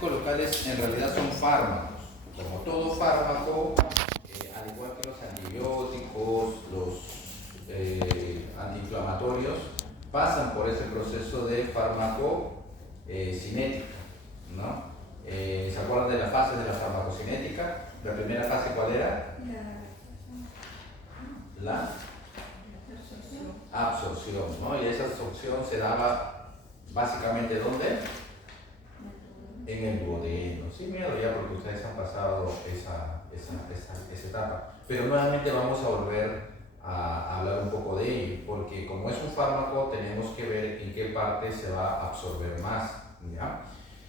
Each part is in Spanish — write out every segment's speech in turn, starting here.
anestésicos locales en realidad son fármacos. Como todo fármaco, al igual que los antibióticos, los antiinflamatorios, pasan por ese proceso de farmacocinética, ¿no? ¿Se acuerdan de las fases de la farmacocinética? La primera fase, ¿cuál era? La absorción, ¿no? Y esa absorción se daba básicamente ¿dónde? En el duodeno. Sin miedo ya, porque ustedes han pasado esa etapa. Pero nuevamente vamos a volver a hablar un poco de ello, porque como es un fármaco tenemos que ver en qué parte se va a absorber más, ¿ya?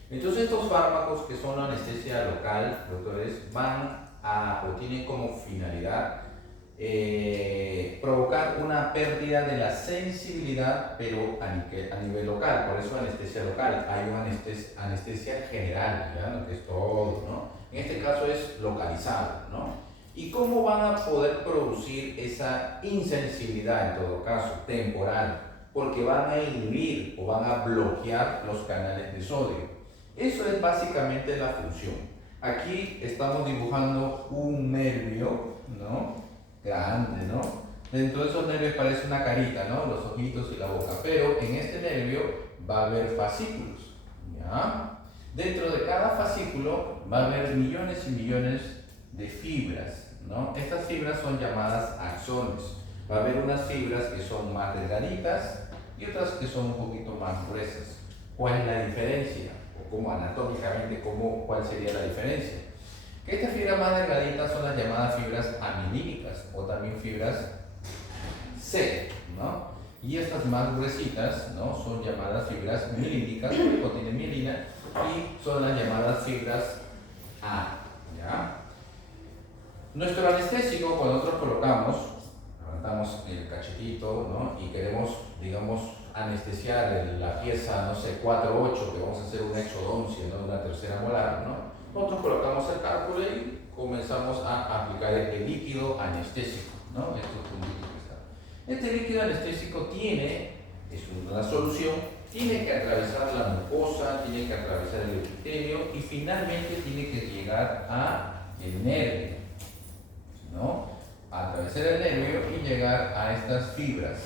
Entonces estos fármacos, que son la anestesia local, doctores, van a, o tienen como finalidad provocar una pérdida de la sensibilidad, pero a nivel local. Por eso anestesia local. Hay una anestesia general, ¿ya? ¿No? Que es todo, ¿no? En este caso es localizado, ¿no? ¿Y cómo van a poder producir esa insensibilidad, en todo caso, temporal? Porque van a inhibir o van a bloquear los canales de sodio. Eso es básicamente la función. Aquí estamos dibujando un nervio, ¿no? Grande, ¿no? Dentro de esos nervios parece una carita, ¿no? Los ojitos y la boca, pero en este nervio va a haber fascículos, ¿ya? Dentro de cada fascículo va a haber millones y millones de fibras, ¿no? Estas fibras son llamadas axones. Va a haber unas fibras que son más delgaditas y otras que son un poquito más gruesas. ¿Cuál es la diferencia? O cómo anatómicamente, ¿cuál sería la diferencia? Que estas fibras más delgaditas son las llamadas fibras amilínicas o también fibras C, ¿no? Y estas más gruesitas, ¿no? Son llamadas fibras mielínicas, porque contienen mielina, y son las llamadas fibras A, ¿ya? Nuestro anestésico, cuando nosotros colocamos, levantamos el cachetito, ¿no? Y queremos, digamos, anestesiar la pieza, no sé, 4-8, que vamos a hacer una exodoncia, ¿no? Una tercera molar, ¿no? Nosotros colocamos el cálculo y comenzamos a aplicar el líquido anestésico, ¿no? Estos puntitos que están. Este líquido anestésico es una solución, tiene que atravesar la mucosa, tiene que atravesar el epitelio y finalmente tiene que llegar al nervio, ¿no? Atravesar el nervio y llegar a estas fibras,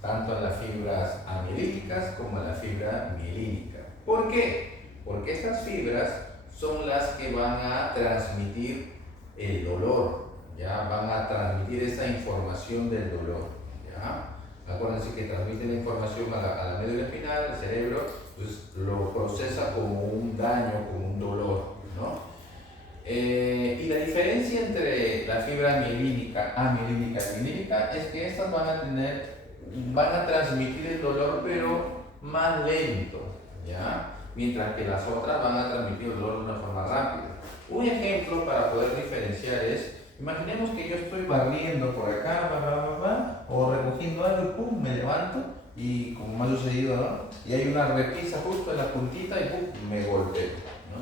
tanto a las fibras amilíticas como a la fibra mielínica. ¿Por qué? Porque estas fibras son las que van a transmitir el dolor, ¿ya? Van a transmitir esa información del dolor, ¿ya? Acuérdense que transmite la información a la médula espinal, al cerebro, pues lo procesa como un daño, como un dolor, ¿no? Y la diferencia entre la fibra mielínica, amilínica y mielínica, es que estas van a transmitir el dolor, pero más lento, ¿ya? Mientras que las otras van a transmitir el dolor de una forma rápida. Un ejemplo para poder diferenciar es, imaginemos que yo estoy barriendo por acá, o recogiendo algo, pum, me levanto, y como me ha sucedido, ¿no? Y hay una repisa justo en la puntita y pum, me golpeo, ¿no?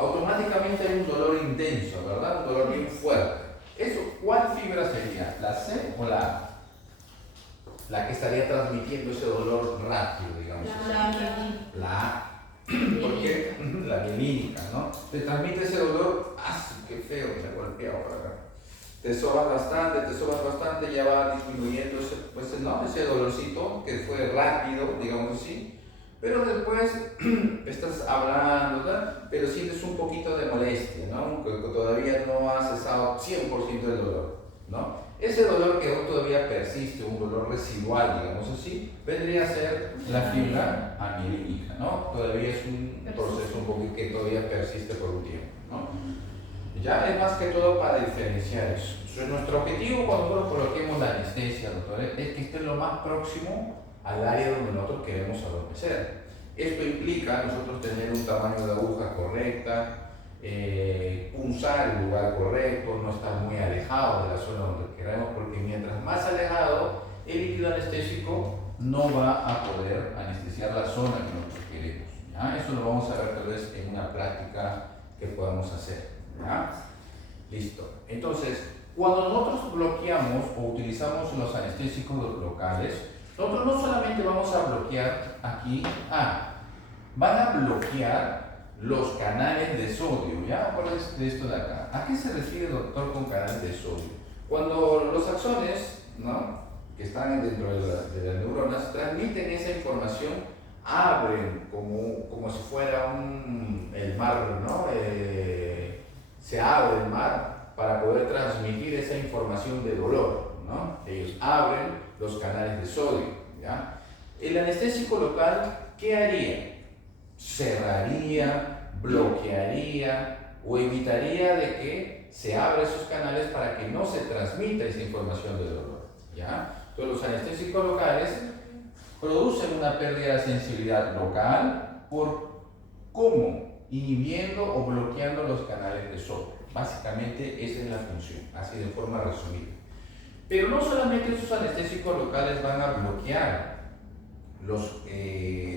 Automáticamente hay un dolor intenso, ¿verdad? Un dolor bien fuerte. Eso, ¿cuál fibra sería? ¿La C o la A? La que estaría transmitiendo ese dolor rápido, digamos. La A. Porque la mielínica, ¿no? Te transmite ese dolor, qué feo, me golpea por acá. Te sobas bastante, ya va disminuyendo ese dolorcito que fue rápido, digamos así. Pero después estás hablando, ¿verdad? Pero sientes un poquito de molestia, ¿no? Que todavía no ha cesado 100% el dolor, ¿no? Ese dolor que aún todavía persiste, un dolor residual, digamos así, vendría a ser la fibra amilínica, ¿no? Todavía es un proceso un poquito que todavía persiste por un tiempo, ¿no? Ya es más que todo para diferenciar eso. Entonces, nuestro objetivo cuando nosotros coloquemos la anestesia, doctores, es que esté lo más próximo al área donde nosotros queremos adormecer. Esto implica nosotros tener un tamaño de aguja correcta, punzar el lugar correcto, no estar muy alejado de la zona donde queremos, porque mientras más alejado, el líquido anestésico no va a poder anestesiar la zona que nosotros queremos, ¿ya? Eso lo vamos a ver tal vez en una práctica que podamos hacer, ¿ya? Listo. Entonces, cuando nosotros bloqueamos o utilizamos los anestésicos locales, nosotros no solamente vamos a bloquear aquí, van a bloquear los canales de sodio. ¿Ya? ¿Cuál es de esto de acá? ¿A qué se refiere, doctor, con canales de sodio? Cuando los axones, ¿no?, que están dentro de las neuronas, transmiten esa información, abren como si fuera el mar, ¿no? Se abre el mar para poder transmitir esa información de dolor, ¿no? Ellos abren los canales de sodio, ¿ya? El anestésico local, ¿qué haría? Cerraría, bloquearía o evitaría de que se abran esos canales para que no se transmita esa información de dolor, ¿ya? Entonces, los anestésicos locales producen una pérdida de sensibilidad local por cómo inhibiendo o bloqueando los canales de sodio. Básicamente esa es la función, así de forma resumida. Pero no solamente esos anestésicos locales van a bloquear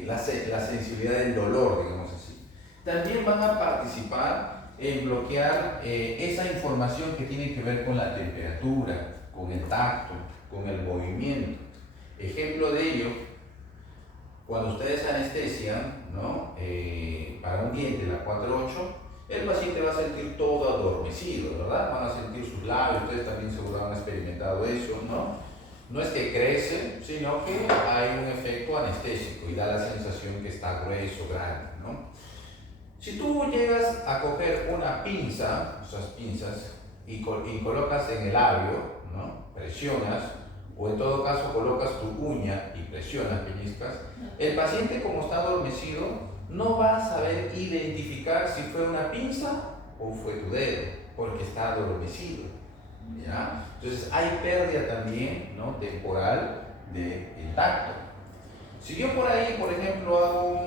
la sensibilidad del dolor, digamos así. También van a participar en bloquear esa información que tiene que ver con la temperatura, con el tacto, con el movimiento. Ejemplo de ello, cuando ustedes anestesian, ¿no?, para un diente, la 4-8, el paciente va a sentir todo adormecido, ¿verdad? Van a sentir sus labios, ustedes también seguro han experimentado eso, ¿no? No es que crece, sino que hay un efecto anestésico y da la sensación que está grueso, grande, ¿no? Si tú llegas a coger una pinza, esas pinzas, y colocas en el labio, ¿no?, presionas, o en todo caso colocas tu uña y presionas, pellizcas, el paciente, como está adormecido, no va a saber identificar si fue una pinza o fue tu dedo, porque está adormecido, ¿ya? Entonces hay pérdida también, ¿no?, temporal del tacto. Si yo por ahí, por ejemplo, hago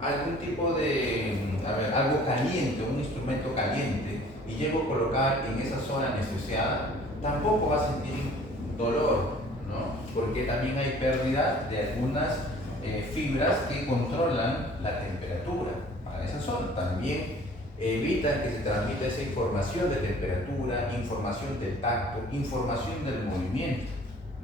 algún tipo de, algo caliente, un instrumento caliente, y llego a colocar en esa zona anestesiada, tampoco va a sentir dolor, ¿no? Porque también hay pérdida de algunas fibras que controlan la temperatura para esa zona. También evitan que se transmita esa información de temperatura, información del tacto, información del movimiento,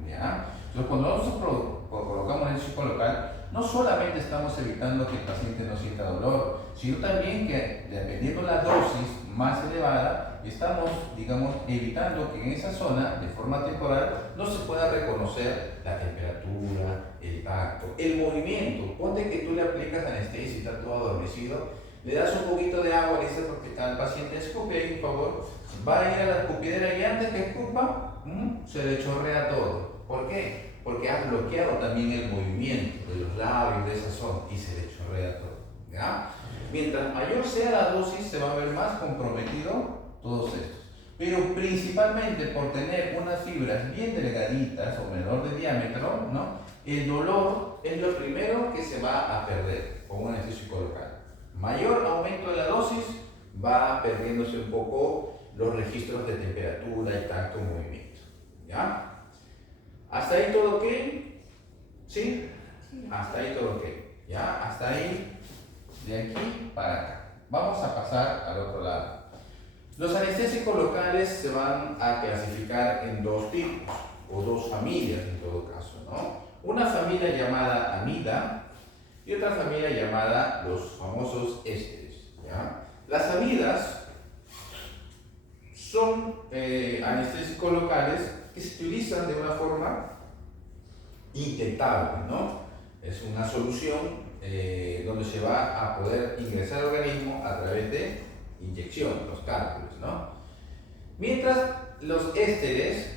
¿ya? Entonces, cuando nosotros colocamos anestésico local, no solamente estamos evitando que el paciente no sienta dolor, sino también que, dependiendo de la dosis más elevada, estamos, digamos, evitando que en esa zona, de forma temporal, no se pueda reconocer la temperatura, el tacto, el movimiento. Ponte que tú le aplicas anestesia y está todo adormecido, le das un poquito de agua, le dices al paciente, escupe ahí, por favor, va a ir a la escupidera y antes que escupa, se le chorrea todo. ¿Por qué? Porque has bloqueado también el movimiento de los labios, de esa zona, y se le chorrea todo, ¿ya? Mientras mayor sea la dosis, se va a ver más comprometido todos estos. Pero principalmente por tener unas fibras bien delgaditas o menor de diámetro, ¿no?, el dolor es lo primero que se va a perder con un anestésico local. Mayor aumento de la dosis, va perdiéndose un poco los registros de temperatura y tacto, movimiento, ¿ya? ¿Hasta ahí todo ok? ¿Sí? Hasta ahí todo ok, ¿ya? Hasta ahí, de aquí para acá. Vamos a pasar al otro lado. Los anestésicos locales se van a clasificar en dos tipos, o dos familias en todo caso, ¿no? Una familia llamada amida y otra familia llamada los famosos ésteres, ¿ya? Las amidas son anestésicos locales que se utilizan de una forma inyectable, ¿no? Es una solución donde se va a poder ingresar al organismo a través de inyección, los cálculos, ¿no? Mientras los ésteres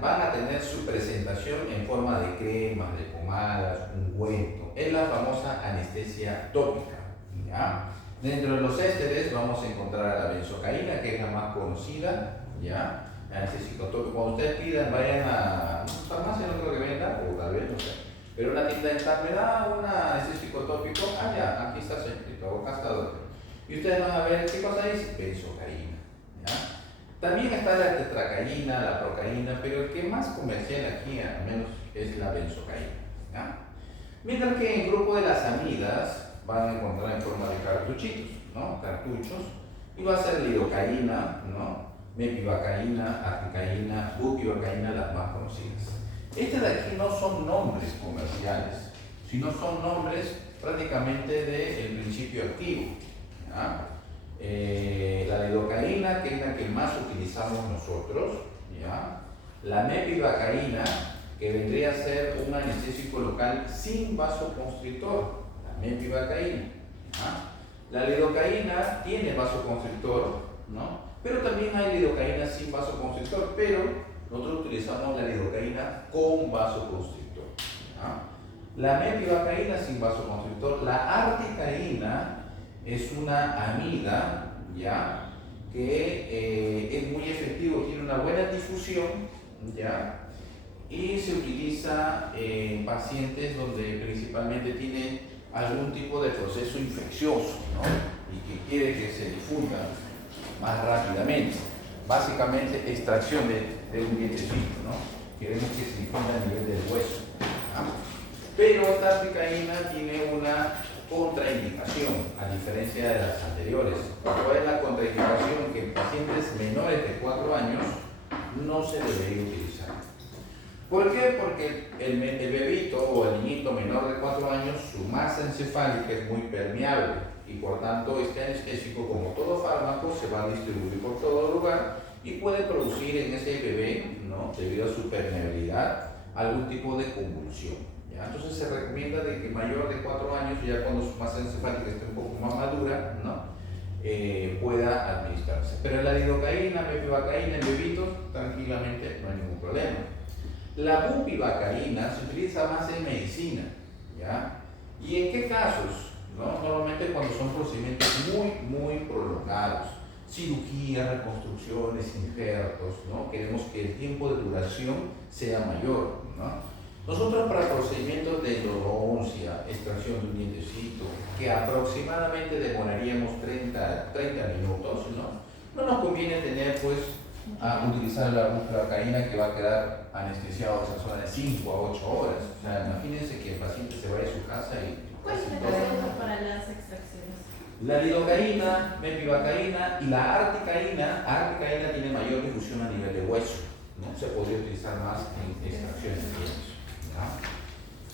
van a tener su presentación en forma de cremas, de pomadas, ungüento. Es la famosa anestesia tópica, ¿ya? Dentro de los ésteres vamos a encontrar a la benzocaína, que es la más conocida, ¿ya? Anestésico tópico. Cuando ustedes pidan, vayan a una farmacia, no creo que venda, o tal vez, no sé, pero una tienda de tal, me da un anestésico tópico, ya, aquí está escrito, acá está doctor. Y ustedes van a ver qué cosa dice, benzocaína, ¿ya? También está la tetracaína, la procaína, pero el que más comercial aquí, al menos, es la benzocaína, ¿ya? Mientras que en el grupo de las amidas van a encontrar en forma de cartuchitos, ¿no? Cartuchos, y va a ser lidocaína, ¿no?, mepivacaína, articaína, bupivacaína, las más conocidas. Estas de aquí no son nombres comerciales, sino son nombres prácticamente del principio activo. ¿Ya? La lidocaína, que es la que más utilizamos nosotros, ¿ya? La mepivacaína, que vendría a ser un anestésico local sin vasoconstrictor, la mepivacaína. ¿Ya? La lidocaína tiene vasoconstrictor, ¿no? Pero también hay lidocaína sin vasoconstrictor, pero nosotros utilizamos la lidocaína con vasoconstrictor. ¿Ya? La mepivacaína sin vasoconstrictor, la articaína es una amida, ¿ya? Que es muy efectivo, tiene una buena difusión, ¿ya? Y se utiliza en pacientes donde principalmente tienen algún tipo de proceso infeccioso, ¿no? Y que quiere que se difunda más rápidamente. Básicamente extracción de un dientecito, ¿no? Queremos que se difunda a nivel del hueso, ¿no? Pero esta articaína tiene una contraindicación, a diferencia de las anteriores. ¿Cuál es la contraindicación? Que en pacientes menores de 4 años no se debería utilizar. ¿Por qué? Porque el bebito o el niñito menor de 4 años, su masa encefálica es muy permeable y por tanto este anestésico, como todo fármaco, se va a distribuir por todo lugar y puede producir en ese bebé, ¿no? Debido a su permeabilidad, algún tipo de convulsión. ¿Ya? Entonces se recomienda de que mayor de 4 años, ya cuando su masa encefálica esté un poco más madura, ¿no? Pueda administrarse. Pero la lidocaína, mepivacaína en bebitos, tranquilamente no hay ningún problema. La bupivacaína se utiliza más en medicina, ¿ya? ¿Y en qué casos? ¿No? Normalmente cuando son procedimientos muy prolongados, cirugía, reconstrucciones, injertos, ¿no? Queremos que el tiempo de duración sea mayor, ¿no? Nosotros para procedimientos de endodoncia, extracción de un dientecito, que aproximadamente demoraríamos 30 minutos, ¿no? No nos conviene tener pues a utilizar la bupivacaína que va a quedar anestesiado esa zona de 5 a 8 horas. O sea, imagínense que el paciente se vaya a su casa y... ¿Cuál es el proceso para las extracciones? La lidocaína, mepivacaína y la articaína tiene mayor difusión a nivel de hueso, ¿no? Se podría utilizar más en extracciones de dientes, ¿no?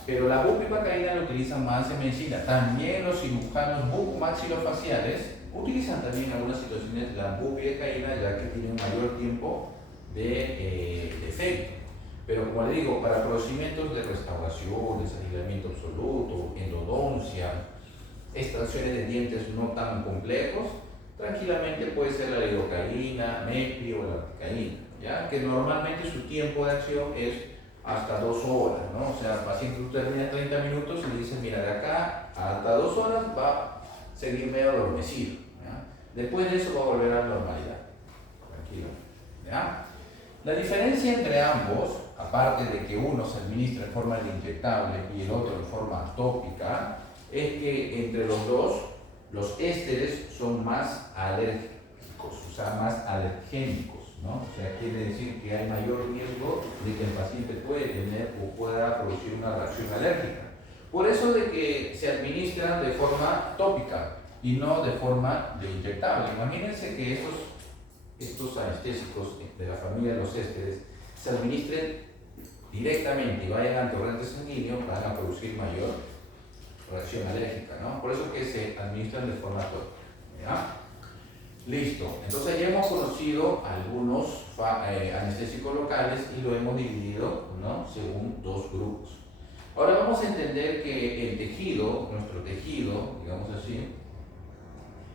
Pero la bupivacaína la utilizan más en medicina. También los cirujanos bucomaxilofaciales utilizan también en algunas situaciones la bupivacaína, ya que tiene un mayor tiempo de efecto. Pero como le digo, para procedimientos de restauración, desanilamiento absoluto, endodoncia, extracciones de dientes no tan complejos, tranquilamente puede ser la lidocaína, mepi o la articaína, ¿ya? Que normalmente su tiempo de acción es hasta 2 horas, ¿no? O sea, el paciente termina 30 minutos y le dicen, mira, de acá hasta 2 horas va a seguir medio adormecido, ¿ya? Después de eso va a volver a la normalidad, tranquilo, ¿ya? La diferencia entre ambos, aparte de que uno se administra en forma inyectable y el otro en forma tópica, es que entre los dos, los ésteres son más alérgicos, o sea, más alergénicos, ¿no? O sea, quiere decir que hay mayor riesgo de que el paciente puede tener o pueda producir una reacción alérgica. Por eso de que se administran de forma tópica y no de forma inyectable. Imagínense que estos anestésicos de la familia de los ésteres se administren directamente y vayan al torrente sanguíneo, van a producir mayor reacción alérgica, ¿no? Por eso que se administran de forma tópica, ¿ya? Listo, entonces ya hemos conocido algunos anestésicos locales y lo hemos dividido, ¿no? Según 2 grupos. Ahora vamos a entender que el tejido, nuestro tejido, digamos así,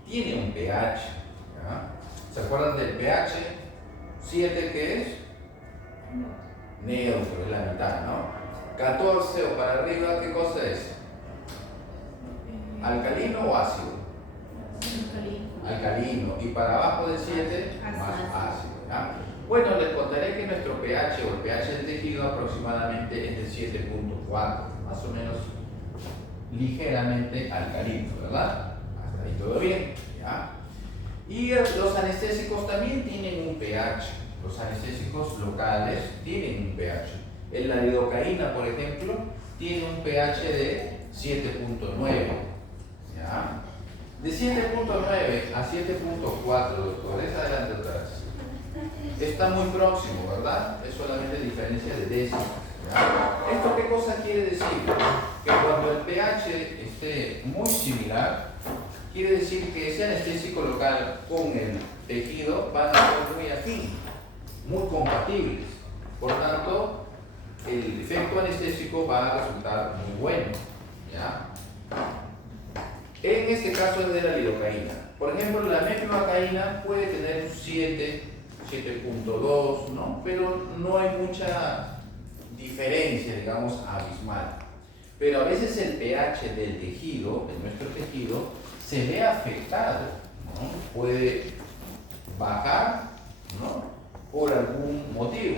tiene un pH, ¿ya? ¿Se acuerdan del pH 7 que es? Neutro, es la mitad, ¿no? 14 o para arriba, ¿qué cosa es? ¿Alcalino o ácido? Alcalino. Y para abajo de 7, más ácido, ¿ya? Bueno, les contaré que nuestro pH o el pH del tejido aproximadamente es de 7.4, más o menos ligeramente alcalino, ¿verdad? Hasta ahí todo bien, ¿ya? Y los anestésicos también tienen un pH. Los anestésicos locales tienen un pH. La lidocaína, por ejemplo, tiene un pH de 7.9. ¿Ya? De 7.9 a 7.4, doctores, adelante atrás. Está muy próximo, ¿verdad? Es solamente diferencia de décimas, ¿Ya? ¿Esto qué cosa quiere decir? Que cuando el pH esté muy similar, quiere decir que ese anestésico local con el tejido van a ser muy afín, muy compatibles. Por tanto, el efecto anestésico va a resultar muy bueno. ¿Ya? En este caso es de la lidocaína. Por ejemplo, la mefloacaína puede tener un 7, 7.2, ¿no? Pero no hay mucha diferencia, digamos, abismal. Pero a veces el pH del tejido, de nuestro tejido, se ve afectado, ¿no? Puede bajar, ¿no? Por algún motivo.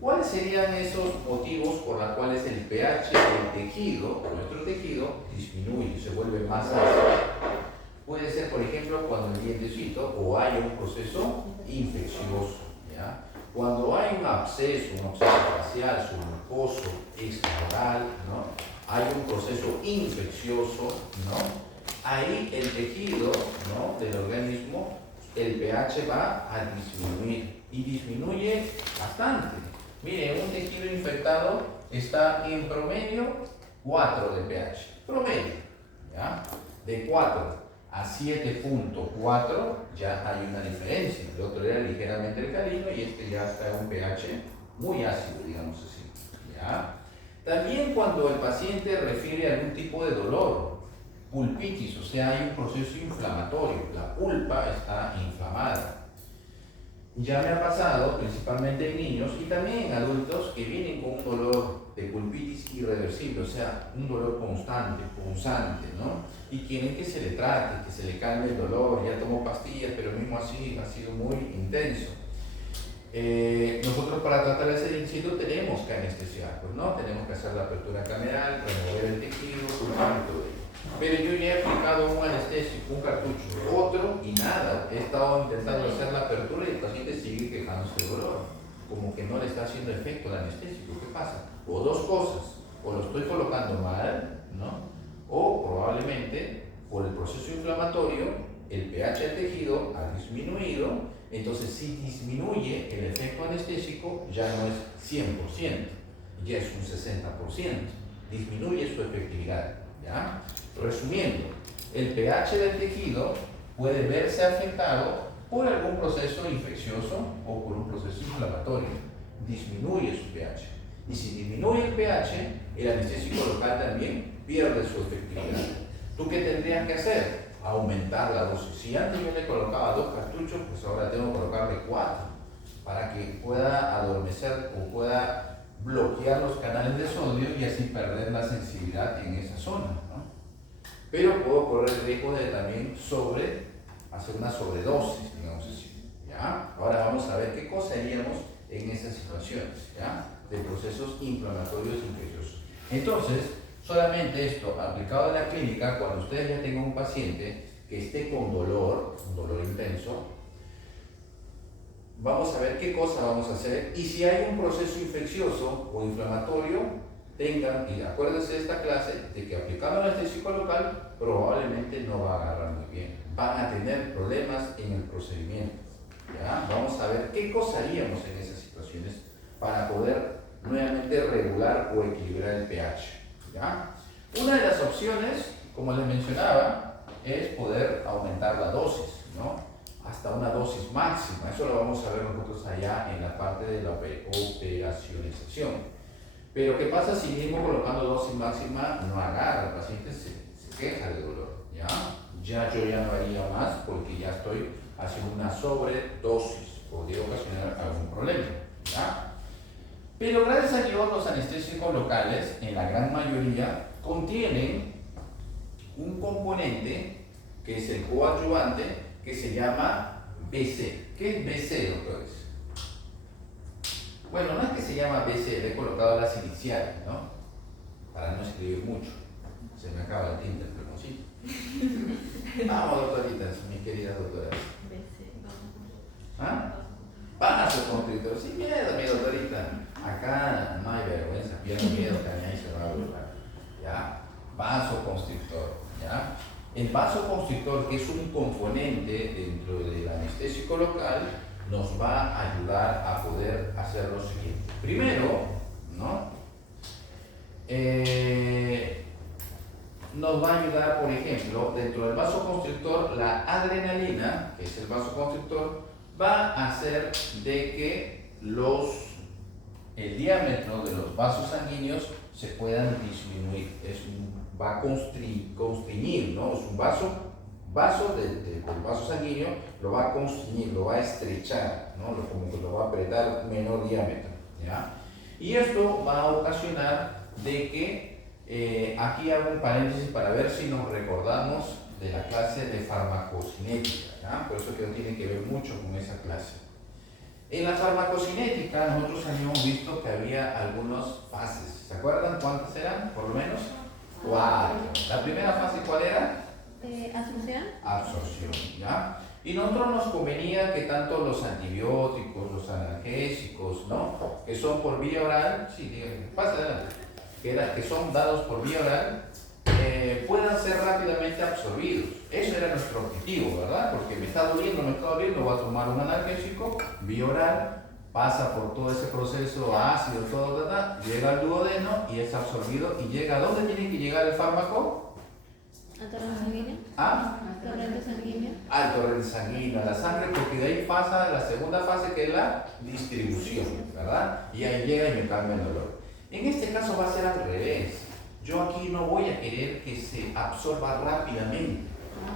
¿Cuáles serían esos motivos por los cuales el pH del tejido, nuestro tejido, disminuye, se vuelve más ácido? Puede ser, por ejemplo, cuando el dientecito o hay un proceso infeccioso, ¿ya? Cuando hay un absceso facial, submucoso, extraoral, ¿no? Hay un proceso infeccioso, ¿no? Ahí el tejido, ¿no?, del organismo, el pH va a disminuir y disminuye bastante. Mire, un tejido infectado está en promedio 4 de pH, promedio, ¿ya? De 4 a 7.4 ya hay una diferencia. El otro era ligeramente alcalino y este ya está en un pH muy ácido, digamos así, ¿ya? También cuando el paciente refiere a algún tipo de dolor, pulpitis, o sea, hay un proceso inflamatorio, la pulpa está inflamada. Ya me ha pasado, principalmente en niños y también en adultos, que vienen con un dolor de pulpitis irreversible, o sea, un dolor constante, punzante, ¿no? Y quieren que se le trate, que se le calme el dolor, ya tomó pastillas, pero mismo así ha sido muy intenso. Nosotros para tratar ese in-situ tenemos que anestesiar, pues, ¿no? Tenemos que hacer la apertura cameral, remover el tejido, pulpar y todo ello. Pero yo ya he aplicado un anestésico, un cartucho, otro y nada. He estado intentando hacer la apertura y el paciente sigue quejándose de dolor. Como que no le está haciendo efecto el anestésico. ¿Qué pasa? O dos cosas. O lo estoy colocando mal, ¿no? O probablemente por el proceso inflamatorio el pH del tejido ha disminuido. Entonces si disminuye el efecto anestésico ya no es 100%, ya es un 60%. Disminuye su efectividad. ¿Ya? Resumiendo, el pH del tejido puede verse afectado por algún proceso infeccioso o por un proceso inflamatorio. Disminuye su pH. Y si disminuye el pH, el anestésico local también pierde su efectividad. ¿Tú qué tendrías que hacer? Aumentar la dosis. Si antes yo le colocaba 2 cartuchos, pues ahora tengo que colocarle 4 para que pueda adormecer o pueda bloquear los canales de sodio y así perder la sensibilidad en esa zona, ¿no? Pero puedo correr el riesgo de también hacer una sobredosis, digamos así, ¿ya? Ahora vamos a ver qué cosa haríamos en esas situaciones, ¿ya? De procesos inflamatorios infecciosos. Entonces, solamente esto aplicado en la clínica, cuando ustedes ya tengan un paciente que esté con dolor, un dolor intenso, vamos a ver qué cosa vamos a hacer y si hay un proceso infeccioso o inflamatorio, tengan, y acuérdense de esta clase, de que aplicando anestésico local probablemente no va a agarrar muy bien. Van a tener problemas en el procedimiento. ¿Ya? Vamos a ver qué cosa haríamos en esas situaciones para poder nuevamente regular o equilibrar el pH. ¿Ya? Una de las opciones, como les mencionaba, es poder aumentar la dosis, ¿no? Hasta una dosis máxima. Eso lo vamos a ver nosotros allá en la parte de la operacionalización. Pero ¿qué pasa si mismo colocando dosis máxima no agarra? El paciente se queja de dolor, ¿ya? Yo ya no haría más porque ya estoy haciendo una sobredosis, podría ocasionar algún problema, ¿ya? Pero gracias a Dios los anestésicos locales, en la gran mayoría, contienen un componente que es el coadyuvante, que se llama BC. ¿Qué es BC, doctores? Bueno, no es que se llama BC, le he colocado las iniciales, ¿no? Para no escribir mucho. Se me acaba el tinte, el premoncito. Vamos, doctoritas, mis queridas doctoras. ¿Ah? Vasoconstrictor, sin miedo, mi doctorita. Acá no hay vergüenza, pierdo miedo que a mí se va a burlar. ¿Ya? Vasoconstrictor, ¿ya? El vasoconstrictor, que es un componente dentro del anestésico local, nos va a ayudar a poder hacer lo siguiente. Primero, ¿no? nos va a ayudar, por ejemplo, dentro del vasoconstrictor, la adrenalina, que es el vasoconstrictor, va a hacer de que el diámetro de los vasos sanguíneos se puedan disminuir. Va a constriñir, ¿no? Es un vaso del vaso sanguíneo, lo va a constriñir, lo va a estrechar, ¿no? Como que lo va a apretar menor diámetro, ¿ya? Y esto va a ocasionar de que aquí hago un paréntesis para ver si nos recordamos de la clase de farmacocinética, ¿ya? Por eso que tiene que ver mucho con esa clase. En la farmacocinética nosotros habíamos visto que había algunas fases. ¿Se acuerdan cuántas eran? Por lo menos 4. La primera fase, ¿cuál era? Absorción. Absorción, ¿ya? Y nosotros nos convenía que tanto los antibióticos, los analgésicos, ¿no? Que son por vía oral, sí, díganme, pasa adelante, que son dados por vía oral, puedan ser rápidamente absorbidos. Eso era nuestro objetivo, ¿verdad? Porque me está doliendo, voy a tomar un analgésico, vía oral, pasa por todo ese proceso ácido, todo, llega al duodeno y es absorbido y llega, ¿a dónde tiene que llegar el fármaco? ¿Al torrente sanguíneo? ¿Ah? Torrente sanguíneo. Al torrente sanguíneo, a la sangre, porque de ahí pasa la segunda fase que es la distribución, ¿verdad? Y ahí llega y me calma el dolor. En este caso va a ser al revés. Yo aquí no voy a querer que se absorba rápidamente.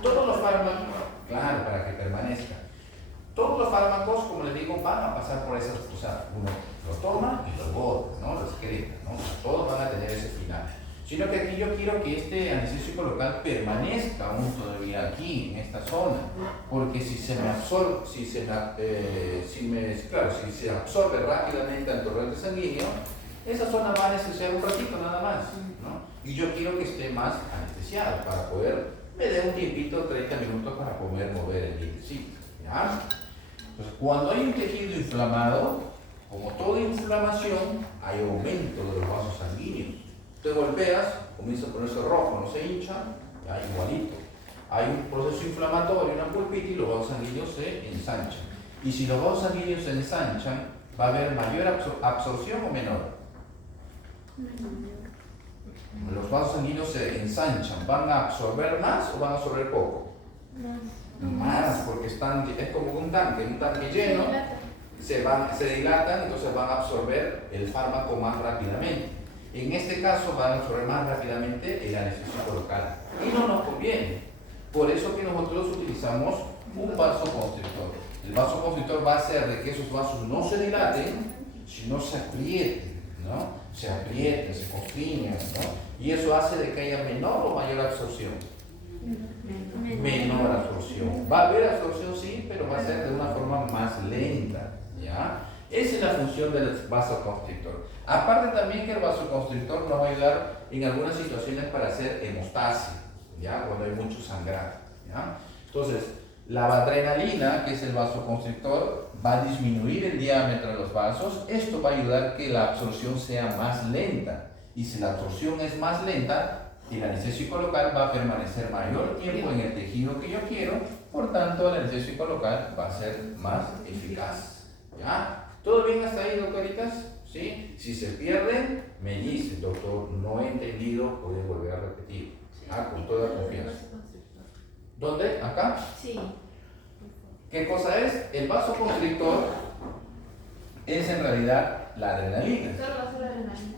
Todos los fármacos, claro, para que permanezca. Todos los fármacos, como les digo, van a pasar por esas, o sea, uno lo toma y lo bota, ¿no? Lo excreta, ¿no? Todos van a tener ese final. Sino que aquí yo quiero que este anestésico local permanezca aún todavía aquí, en esta zona, porque si se absorbe rápidamente al torrente sanguíneo, esa zona va a necesitar un ratito nada más, ¿no? Y yo quiero que esté más anestesiado para poder, me dé un tiempito, 30 minutos para poder mover el dientecito, ¿ya? Entonces, cuando hay un tejido inflamado, como toda inflamación, hay aumento de los vasos sanguíneos. Te golpeas, comienza a ponerse rojo, no se hincha, ya igualito. Hay un proceso inflamatorio, una pulpitis y los vasos sanguíneos se ensanchan. Y si los vasos sanguíneos se ensanchan, ¿va a haber mayor absorción o menor? Los vasos sanguíneos se ensanchan, ¿van a absorber más o van a absorber poco? Más, porque es como un tanque lleno, se dilatan, entonces van a absorber el fármaco más rápidamente. En este caso van a absorber más rápidamente el anestésico local y no nos conviene. Por eso que nosotros utilizamos un vasoconstrictor. El vasoconstrictor va a hacer de que esos vasos no se dilaten, sino se aprieten, ¿no? Se aprieten, se constriñan, ¿no? Y eso hace de que haya menor o mayor absorción. Menor absorción. Va a haber absorción, sí, pero va a ser de una forma más lenta, ¿ya? Esa es la función del vasoconstrictor. Aparte también que el vasoconstrictor nos va a ayudar en algunas situaciones para hacer hemostasia, ¿ya? Cuando hay mucho sangrado, ¿ya? Entonces, la adrenalina, que es el vasoconstrictor, va a disminuir el diámetro de los vasos. Esto va a ayudar a que la absorción sea más lenta. Y si la absorción es más lenta, el anestésico local va a permanecer mayor tiempo en el tejido que yo quiero, por tanto el anestésico local va a ser más eficaz, ¿ya? ¿Todo bien hasta ahí, doctoritas? ¿Sí? Si se pierden, me dicen, doctor, no he entendido, puede volver a repetir. Con toda confianza. ¿Dónde? ¿Acá? Sí. ¿Qué cosa es? El vasoconstrictor es en realidad la adrenalina. ¿Solo va a ser adrenalina?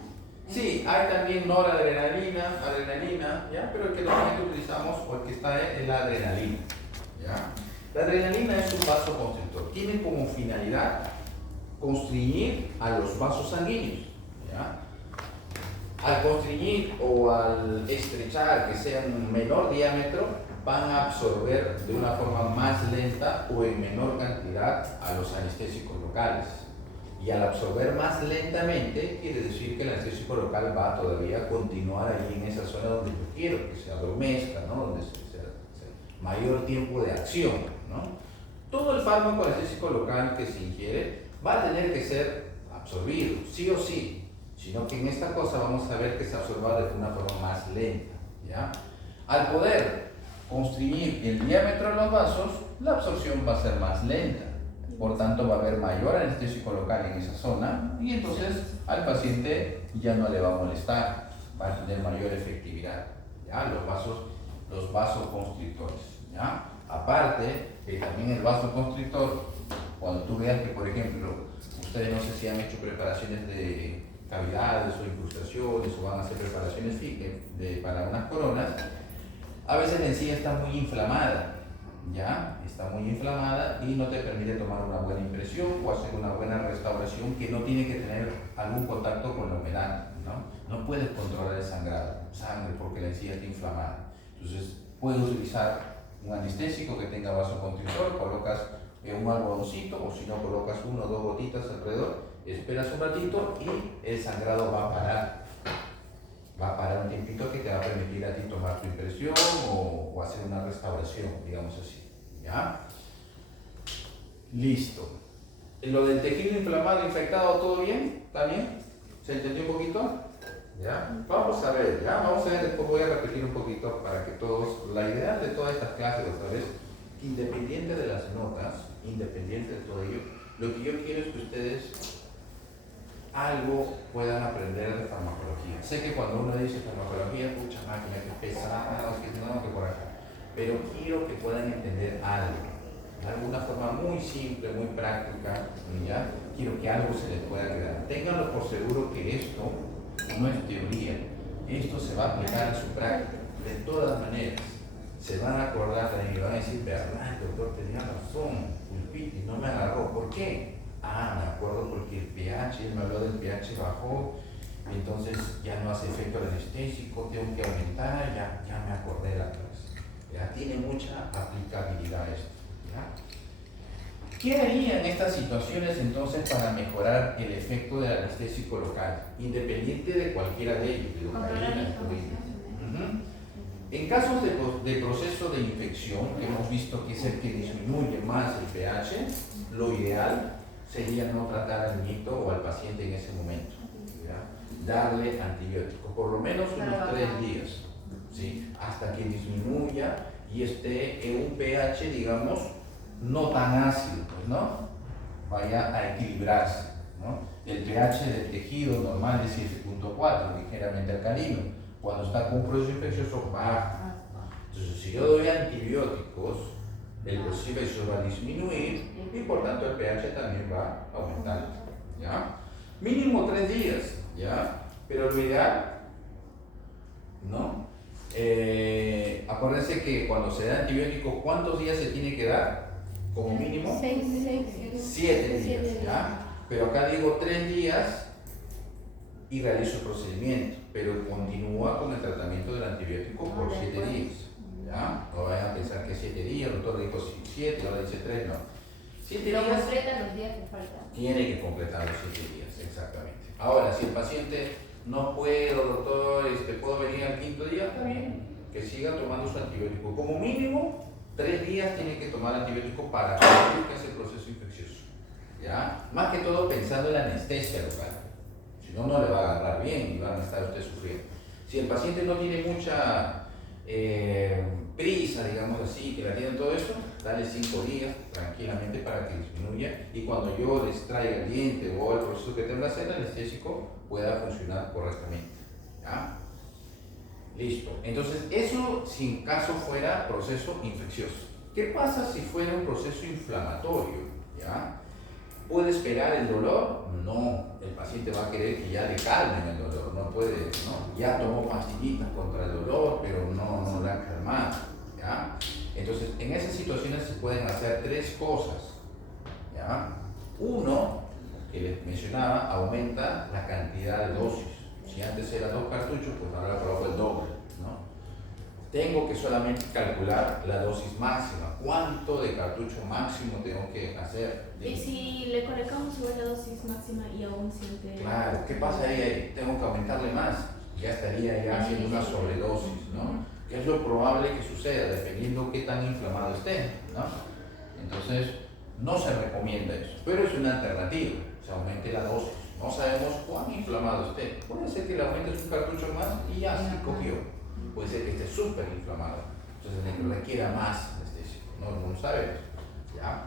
Sí, hay también adrenalina, ¿ya? Pero el que normalmente utilizamos o el que está es la adrenalina, ¿ya? La adrenalina es un vasoconstrictor. Tiene como finalidad constriñir a los vasos sanguíneos, ¿ya? Al constriñir o al estrechar, que sea un menor diámetro, van a absorber de una forma más lenta o en menor cantidad a los anestésicos locales. Y al absorber más lentamente, quiere decir que el anestésico local va a todavía continuar ahí en esa zona donde yo quiero que se adormezca, ¿no? Donde sea mayor tiempo de acción, ¿no? Todo el fármaco anestésico local que se ingiere va a tener que ser absorbido, sí o sí, sino que en esta cosa vamos a ver que se absorba de una forma más lenta, ¿ya? Al poder constriñir el diámetro de los vasos, la absorción va a ser más lenta. Por tanto, va a haber mayor anestésico local en esa zona y entonces al paciente ya no le va a molestar. va a tener mayor efectividad, ¿ya? Los vasoconstrictores, ¿ya? Aparte, también el vasoconstrictor, cuando tú veas que, por ejemplo, ustedes no sé si han hecho preparaciones de cavidades o incrustaciones o van a hacer preparaciones para unas coronas, a veces la encía está muy inflamada, ¿ya? Está muy inflamada y no te permite tomar una buena impresión o hacer una buena restauración que no tiene que tener algún contacto con la humedad, ¿no? No puedes controlar el sangre porque la encía está inflamada. Entonces, puedes utilizar un anestésico que tenga vasoconstrictor, colocas un algodoncito o si no colocas 1 o 2 gotitas alrededor, esperas un ratito y el sangrado va a parar. Va a parar un tiempito que te va a permitir a ti tomar tu impresión o hacer una restauración, digamos así, ¿ya? Listo. Lo del tejido inflamado, infectado, ¿todo bien? ¿Está bien? ¿Se entendió un poquito? ¿Ya? Vamos a ver, ¿ya? Vamos a ver, después voy a repetir un poquito para que todos, la idea de todas estas clases, otra vez, independiente de las notas, independiente de todo ello, lo que yo quiero es que ustedes algo puedan aprender de farmacología. Sé que cuando uno dice farmacología, pucha máquina, que pesada, que no, que por acá. Pero quiero que puedan entender algo. De alguna forma muy simple, muy práctica, ¿ya? Quiero que algo se les pueda quedar. Ténganlo por seguro que esto no es teoría. Esto se va a aplicar en su práctica. De todas maneras, se van a acordar de mí y van a decir, verdad, el doctor tenía razón, pulpitis, no me agarró. ¿Por qué? Ah, me acuerdo porque el pH, él me habló del pH bajó, entonces ya no hace efecto el anestésico, tengo que aumentar, ya me acordé la clase. Ya tiene mucha aplicabilidad esto, ¿ya? ¿Qué haría en estas situaciones entonces para mejorar el efecto del anestésico local, independiente de cualquiera de ellos? En casos de proceso de infección, que hemos visto que es el que disminuye más el pH, lo ideal sería no tratar al niñito o al paciente en ese momento, ¿ya? Darle antibióticos, por lo menos unos 3 días, ¿sí? Hasta que disminuya y esté en un pH, digamos, no tan ácido, pues, ¿no? Vaya a equilibrarse, ¿no? El pH del tejido normal es 7.4, ligeramente alcalino. Cuando está con un proceso infeccioso, baja. Entonces, si yo doy antibióticos, el proceso infeccioso va a disminuir y por tanto el pH también va a aumentar, ¿ya? Mínimo 3 días, ¿ya? Pero lo ideal, ¿no? Acuérdense que cuando se da antibiótico, ¿cuántos días se tiene que dar? Como mínimo 7 días, ¿ya? Pero acá digo 3 días y realizo el procedimiento, pero continúa con el tratamiento del antibiótico por 7 días, ¿ya? No vayan a pensar que 7 días, el doctor dijo 7, ahora dice 3, no. 7 días. Completa los días que faltan. Tiene que completar los 7 días, exactamente. Ahora, si el paciente no puedo, doctor, puedo venir al 5.º día, está bien, que siga tomando su antibiótico. Como mínimo, 3 días tiene que tomar antibiótico para que ese proceso infeccioso, ¿ya? Más que todo pensando en la anestesia local. Si no, no le va a agarrar bien y van a estar usted sufriendo. Si el paciente no tiene mucha prisa, digamos así, que la tiene todo eso, dale 5 días tranquilamente para que disminuya y cuando yo les traiga el diente o el proceso que tenga que hacer, el anestésico pueda funcionar correctamente, ¿ya? Listo. Entonces, eso si en caso fuera proceso infeccioso. ¿Qué pasa si fuera un proceso inflamatorio? ¿Ya? ¿Puede esperar el dolor? No, el paciente va a querer que ya le calmen el dolor, no puede, ¿no? Ya tomó pastillitas contra el dolor, pero no le han calmado, ¿ya? Entonces, en esas situaciones se pueden hacer 3 cosas, ¿ya? Uno, que les mencionaba, aumenta la cantidad de dosis. Si antes eran 2 cartuchos, pues ahora coloco el doble, ¿no? Tengo que solamente calcular la dosis máxima. ¿Cuánto de cartucho máximo tengo que hacer? ¿Y si le colocamos sobre la dosis máxima y aún siente...? Claro, ¿qué pasa ahí? Tengo que aumentarle más. Ya estaría ya haciendo una sobredosis, ¿no? Que es lo probable que suceda, dependiendo qué tan inflamado esté, ¿no? Entonces, no se recomienda eso, pero es una alternativa. Se aumente la dosis. No sabemos cuán inflamado esté. Puede ser que le aumentes un cartucho más y ya sí cogió. Puede ser que esté súper inflamado. Entonces requiera más anestesia. No lo sabemos. ¿Ya?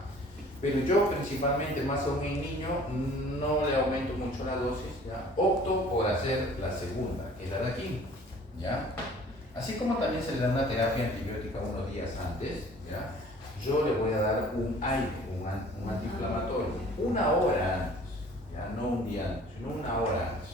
Pero yo principalmente, más aún en niño, no le aumento mucho la dosis, ¿ya? Opto por hacer la segunda, que es la de aquí, ¿ya? Así como también se le da una terapia antibiótica unos días antes, ¿ya? Yo le voy a dar un aire, un antiinflamatorio, una hora antes, ¿ya? No un día antes, sino una hora antes.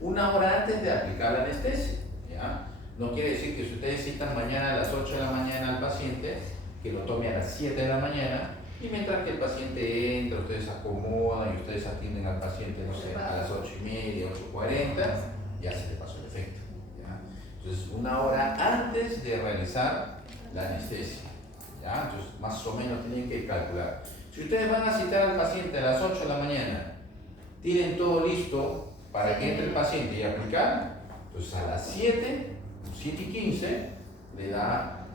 Una hora antes de aplicar la anestesia, ¿ya? No quiere decir que si ustedes citan mañana a las 8 de la mañana al paciente, que lo tome a las 7 de la mañana, y mientras que el paciente entra, ustedes se acomodan y ustedes atienden al paciente, no sé, a las 8:30, 8:40, ya se le pasó el efecto, ¿ya? Entonces, una hora antes de realizar la anestesia, ¿ya? Entonces, más o menos tienen que calcular. Si ustedes van a citar al paciente a las 8 de la mañana, tienen todo listo para que entre el paciente y aplicar, entonces a las 7:15, le da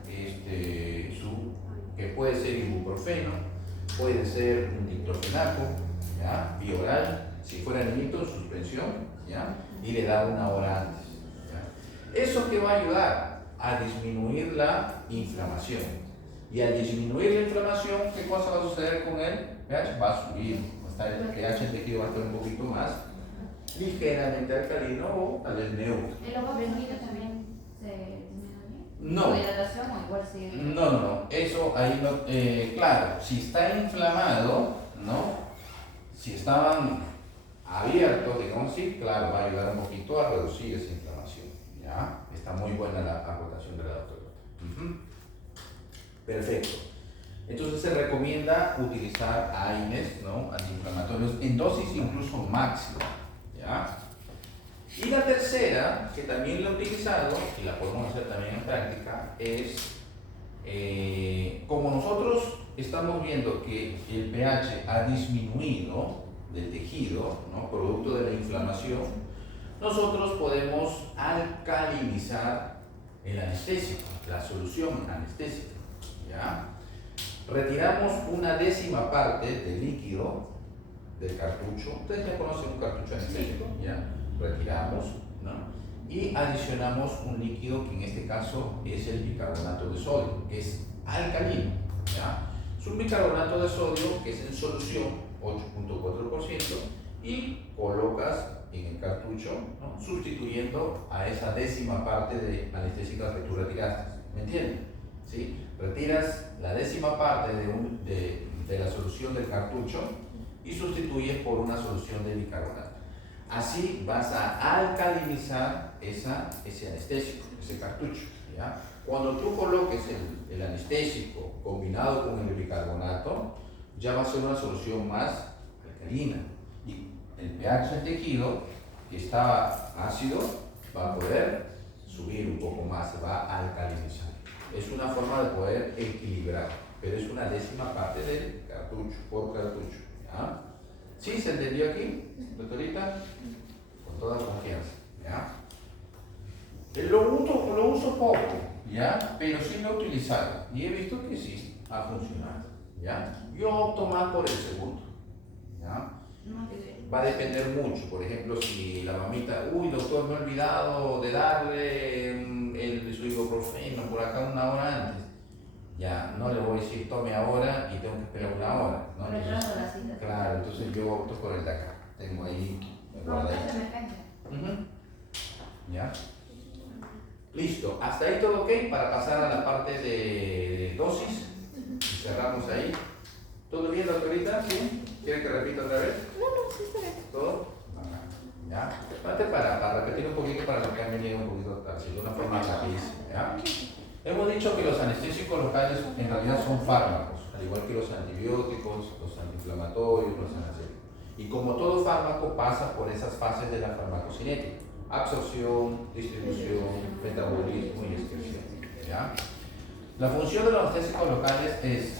que puede ser ibuprofeno, puede ser un diclofenaco, ¿ya? Vía oral, si fuera niñito, suspensión, ¿ya? Y le da una hora antes, ¿ya? ¿Eso que va a ayudar? A disminuir la inflamación. Y al disminuir la inflamación, ¿qué cosa va a suceder con el pH? Va a subir, el pH en tejido va a estar un poquito más ligeramente alcalino o tal vez neutro. ¿El agua bendita también se disminuye? No. ¿La hidratación o igual sí? No. Eso ahí no. Claro, si está inflamado, ¿no? Si estaban abiertos, digamos así, claro, va a ayudar un poquito a reducir esa inflamación. ¿Ya? Está muy buena la aportación de la doctora. Perfecto. Entonces se recomienda utilizar AINES, ¿no? Antiinflamatorios en dosis incluso máxima, ¿ya? Y la tercera, que también la he utilizado, y la podemos hacer también en práctica, es como nosotros estamos viendo que el pH ha disminuido del tejido, ¿no? Producto de la inflamación, nosotros podemos alcalinizar el anestésico, la solución anestésica, ¿ya? Retiramos una décima parte del líquido del cartucho. Ustedes ya conocen un cartucho anestésico, ¿ya? Retiramos, ¿no? Y adicionamos un líquido que en este caso es el bicarbonato de sodio, que es alcalino, ¿ya? Es un bicarbonato de sodio que es en solución, 8.4%, y colocas en el cartucho, ¿no? Sustituyendo a esa décima parte de anestésica que tú retiraste. ¿Me entienden? ¿Sí? Retiras la décima parte de la solución del cartucho y sustituyes por una solución de bicarbonato. Así vas a alcalinizar ese anestésico, ese cartucho, ¿ya? Cuando tú coloques el anestésico combinado con el bicarbonato, ya va a ser una solución más alcalina. Y el pH del tejido, que estaba ácido, va a poder subir un poco más, se va a alcalinizar. Es una forma de poder equilibrar, pero es una décima parte del cartucho, por cartucho, ¿ya? ¿Sí se entendió aquí, doctorita? Con toda confianza, ¿ya? Lo uso poco, ¿ya? Pero sí lo he utilizado y he visto que sí ha funcionado, ¿ya? Yo opto más por el segundo, ¿ya? Va a depender mucho. Por ejemplo, si la mamita, uy doctor, me he olvidado de darle su ibuprofeno por acá una hora antes, ya no le voy a decir tome ahora y tengo que esperar una hora, ¿no? Entonces, claro, entonces yo opto por el de acá. Tengo ahí guardadito. ¿Ya? Listo. Hasta ahí todo ok para pasar a la parte de dosis. Cerramos ahí. ¿Todo bien, doctorita? ¿Sí? ¿Quiere que repita otra vez? No, sí está bien. ¿Todo? ¿Ya? Antes para repetir un poquito para los que han venido un poquito así, de una forma rapidísima, ¿ya? Hemos dicho que los anestésicos locales en realidad son fármacos, al igual que los antibióticos, los antiinflamatorios, los analgésicos. Y como todo fármaco pasa por esas fases de la farmacocinética: absorción, distribución, metabolismo y excreción, ¿ya? La función de los anestésicos locales es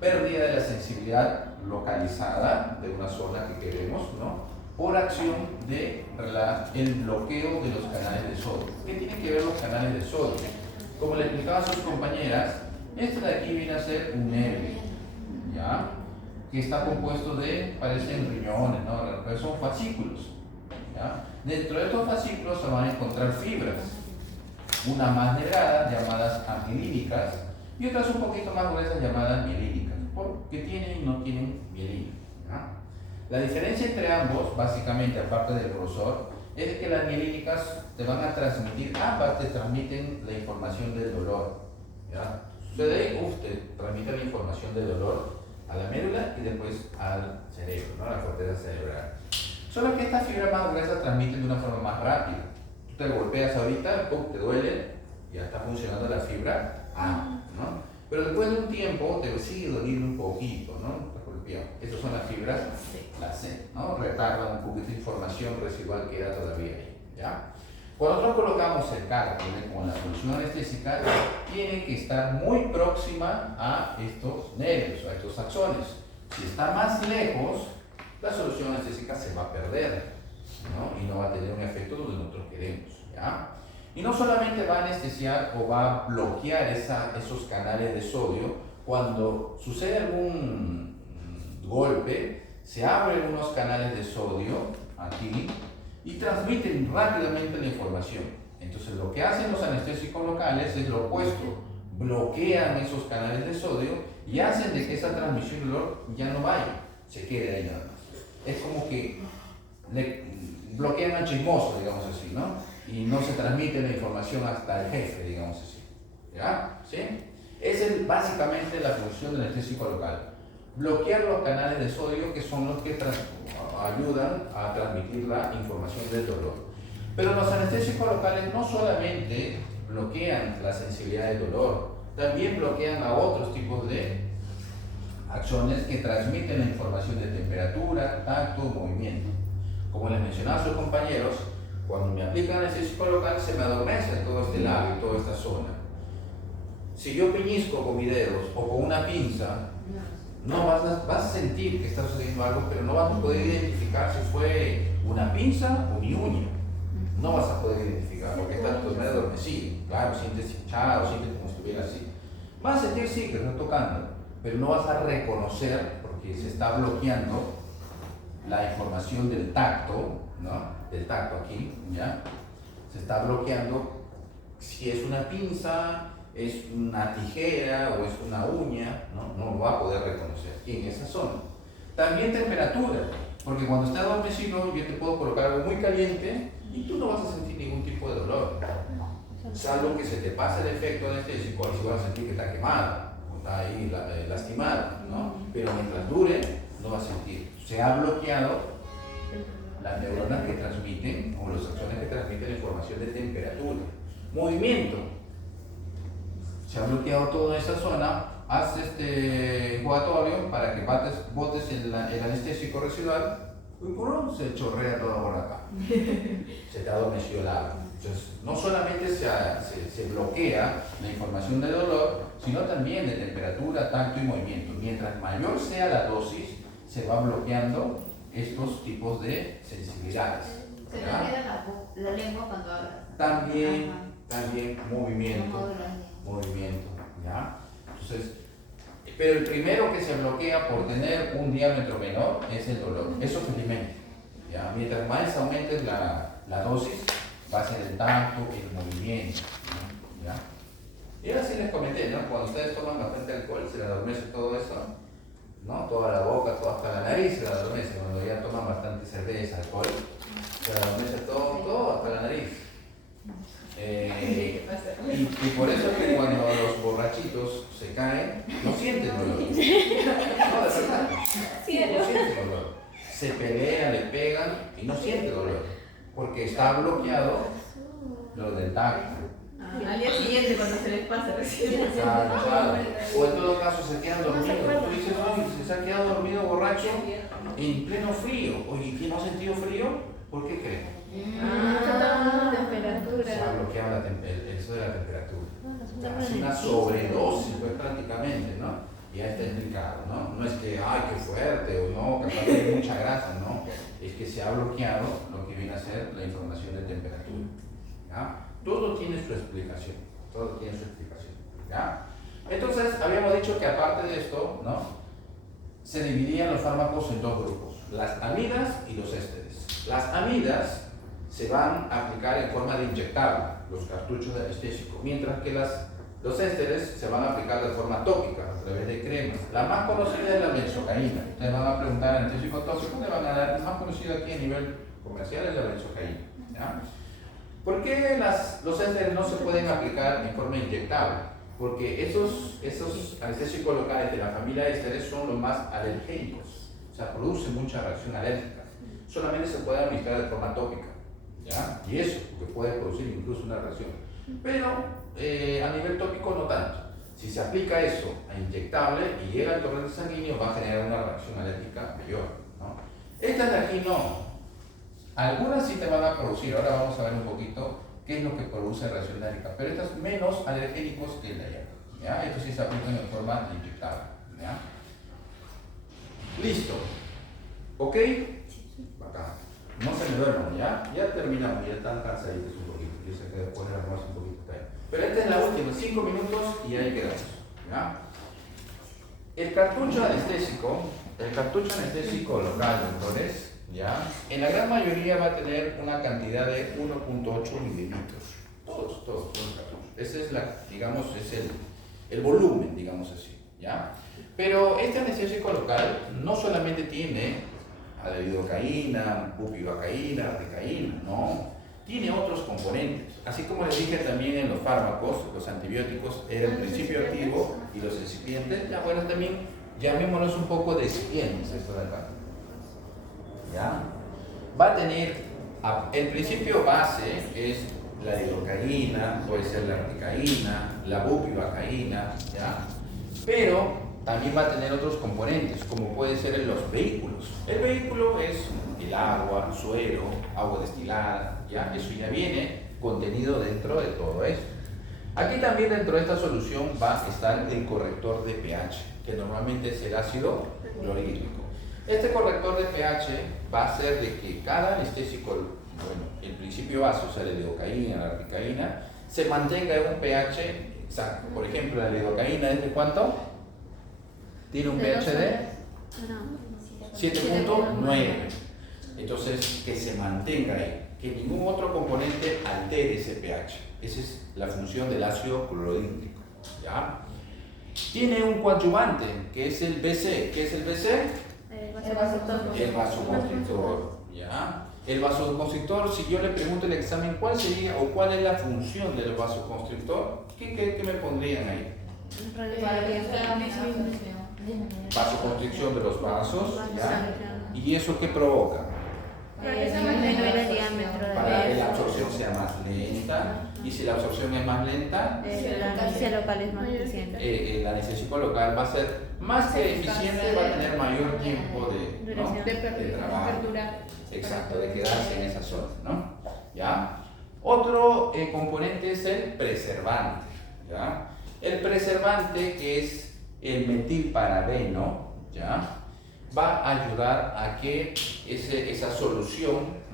pérdida de la sensibilidad localizada de una zona que queremos, ¿no? Por acción del bloqueo de los canales de sodio. ¿Qué tienen que ver los canales de sodio? Como le explicaba a sus compañeras, este de aquí viene a ser un nervio, ¿ya? Que está compuesto de, parecen riñones, ¿no? Pero son fascículos, ¿ya? Dentro de estos fascículos se van a encontrar fibras, unas más delgadas llamadas anilínicas y otras un poquito más gruesas llamadas mielínicas. porque tienen y no tienen mielina. ¿Ya? La diferencia entre ambos, básicamente, aparte del grosor, es que las mielínicas te van a transmitir, ambas te transmiten la información del dolor. ¿Ya? Sucede, te transmite la información del dolor a la médula y después al cerebro, ¿no? La corteza cerebral. Solo que estas fibras más gruesas transmiten de una forma más rápida. Tú te golpeas ahorita, ¡pum!, te duele, ya está funcionando la fibra A, ¿no? Pero después de un tiempo te sigue doliendo un poquito, ¿no? Estás golpeado. Estas son las fibras, la C, ¿no? Retardan un poquito de información residual que queda todavía ahí, ¿ya? Cuando nosotros colocamos el cárter con la solución anestésica, tiene que estar muy próxima a estos nervios, a estos axones. Si está más lejos, la solución anestésica se va a perder, ¿no? Y no va a tener un efecto donde nosotros queremos, ¿ya? Y no solamente va a anestesiar o va a bloquear esos canales de sodio, cuando sucede algún golpe, se abren unos canales de sodio aquí y transmiten rápidamente la información. Entonces lo que hacen los anestésicos locales es lo opuesto, bloquean esos canales de sodio y hacen de que esa transmisión de dolor ya no vaya, se quede ahí nada más. Es como que le bloquean al chismoso, digamos así, ¿no? Y no se transmite la información hasta el jefe, digamos así. ¿Ya? ¿Sí? Esa es básicamente la función del anestésico local. Bloquear los canales de sodio, que son los que ayudan a transmitir la información del dolor. Pero los anestésicos locales no solamente bloquean la sensibilidad del dolor, también bloquean a otros tipos de acciones que transmiten la información de temperatura, tacto, movimiento. Como les mencionaba a sus compañeros, cuando me aplican anestésico local se me adormece todo este labio, toda esta zona. Si yo peñisco con mis dedos o con una pinza, no vas a sentir que está sucediendo algo, pero no vas a poder identificar si fue una pinza o mi uña. No vas a poder identificar porque está todo medio adormecido. Claro, sientes hinchado, sientes como si estuviera así. Vas a sentir sí que está tocando, pero no vas a reconocer porque se está bloqueando la información del tacto, ¿no? Del tacto aquí, ¿ya? Se está bloqueando si es una pinza, es una tijera o es una uña, no lo va a poder reconocer en esa zona. También temperatura, porque cuando está adormecido yo te puedo colocar algo muy caliente y tú no vas a sentir ningún tipo de dolor, salvo que se te pase el efecto anestésico, y si vas a sentir que está quemado, o está ahí lastimado, ¿no? Pero mientras dure, no vas a sentir. Se ha bloqueado las neuronas que transmiten, o los axones que transmiten la información de temperatura. Movimiento. Se ha bloqueado toda esa zona, haz enjuagatorio para que botes el anestésico residual y se chorrea todo por acá. Se te adormeció el labio. Entonces, no solamente se bloquea la información de dolor, sino también de temperatura, tacto y movimiento. Mientras mayor sea la dosis, se va bloqueando estos tipos de sensibilidades. Se te queda la lengua cuando hablas. También movimiento, ¿ya? Entonces, pero el primero que se bloquea por tener un diámetro menor es el dolor, eso felizmente, ¿ya? Mientras más aumentes la dosis, va a ser el tacto y el movimiento, ¿no? ¿Ya? Y ahora sí les comenté, ¿no? Cuando ustedes toman bastante alcohol, se les adormece todo eso, ¿no? Toda la boca, toda hasta la nariz se la adormece. Cuando ya toman bastante cerveza, alcohol, se la adormece todo hasta la nariz. Y por eso es que cuando los borrachitos se caen, no sienten dolor. No, de verdad. No sienten dolor. Se pelean, le pegan y no sienten dolor. Porque está bloqueado lo del tacto. Al día siguiente, cuando se les pasa recién. Claro. O en todo caso se quedan dormidos. Tú dices, oye, se ha quedado dormido borracho en pleno frío. Oye, ¿quién no ha sentido frío? ¿Por qué creen? Temperatura. Se ha bloqueado eso de la temperatura. Es una sobredosis, pues, prácticamente, ¿no? Ya está explicado, ¿no? No es que, ay, qué fuerte, o no, capaz tiene mucha grasa, no. Es que se ha bloqueado lo que viene a ser la información de temperatura, ¿ya? Todo tiene su explicación, ¿ya? Entonces, habíamos dicho que aparte de esto, ¿no? Se dividían los fármacos en dos grupos, las amidas y los ésteres. Las amidas se van a aplicar en forma de inyectable, los cartuchos de anestésico, mientras que los ésteres se van a aplicar de forma tópica, a través de cremas, La más conocida es la benzocaína. Ustedes van a preguntar anestésico tópico, le van a dar la más conocida aquí a nivel comercial es la benzocaína. ¿Ya? ¿Por qué los ésteres no se pueden aplicar en forma inyectable? Porque esos anestésicos locales de la familia de ésteres son los más alergénicos, o sea, producen mucha reacción alérgica. Solamente se puede administrar de forma tópica, ¿ya? Y eso, porque puede producir incluso una reacción. Pero a nivel tópico no tanto. Si se aplica eso a inyectable y llega al torrente sanguíneo, va a generar una reacción alérgica mayor, ¿no? Estas de aquí no. Algunas sí te van a producir, ahora vamos a ver un poquito qué es lo que produce reacción alérgica, pero estas menos alergénicos que el de allá, ¿ya? Estos sí se aplican en forma inyectable, ¿ya? Listo. ¿Ok? Bacán. No se me duerman, ¿ya? Ya terminamos, ya están cansaditos un poquito. Yo sé que después de almuerzo un poquito también. Pero esta es la última, 5 minutos y ahí quedamos, ¿ya? El cartucho anestésico local, doctores, ¿ya? En la gran mayoría va a tener una cantidad de 1.8 mililitros. Todos los cartuchos. Ese es digamos, es el volumen, digamos así, ¿ya? Pero este anestésico local no solamente tiene lidocaína, bupivacaína, articaína, no. Tiene otros componentes. Así como les dije también en los fármacos, los antibióticos era el principio activo y los excipientes, ya bueno, también llamémonos un poco de excipientes esto de acá. ¿Ya? Va a tener, el principio base es la lidocaína, puede ser la articaína, la bupivacaína, ¿ya? Pero también va a tener otros componentes, como puede ser en los vehículos. El vehículo es el agua, el suero, agua destilada, ¿ya? Eso ya viene contenido dentro de todo esto. Aquí también dentro de esta solución va a estar el corrector de pH, que normalmente es el ácido clorhídrico. Este corrector de pH va a hacer de que cada anestésico, bueno, el principio base, o sea, la lidocaína, la articaína, se mantenga en un pH exacto. Por ejemplo, la lidocaína es de ¿cuánto? Tiene un pH de 7.9. Entonces, que se mantenga ahí, que ningún otro componente altere ese pH. Esa es la función del ácido clorhídrico, ¿ya? Tiene un coadyuvante, que es el BC. ¿Qué es el BC? El vasoconstrictor, ¿ya? El vasoconstrictor, si yo le pregunto en el examen cuál sería o cuál es la función del vasoconstrictor, ¿qué me pondrían ahí? Vasoconstricción de los vasos, ¿ya? ¿Y eso qué provoca? Menor el diámetro Para que la absorción sea más lenta, y si la absorción es más lenta, la anestesia local es más eficiente. el anestésico local va a ser más que eficiente, va a tener mayor tiempo de trabajo. Exacto, de quedarse en esa zona, ¿no? ¿Ya? Otro componente es el preservante, ¿ya? El preservante, que es el metilparabeno, ¿ya? Va a ayudar a que esa solución,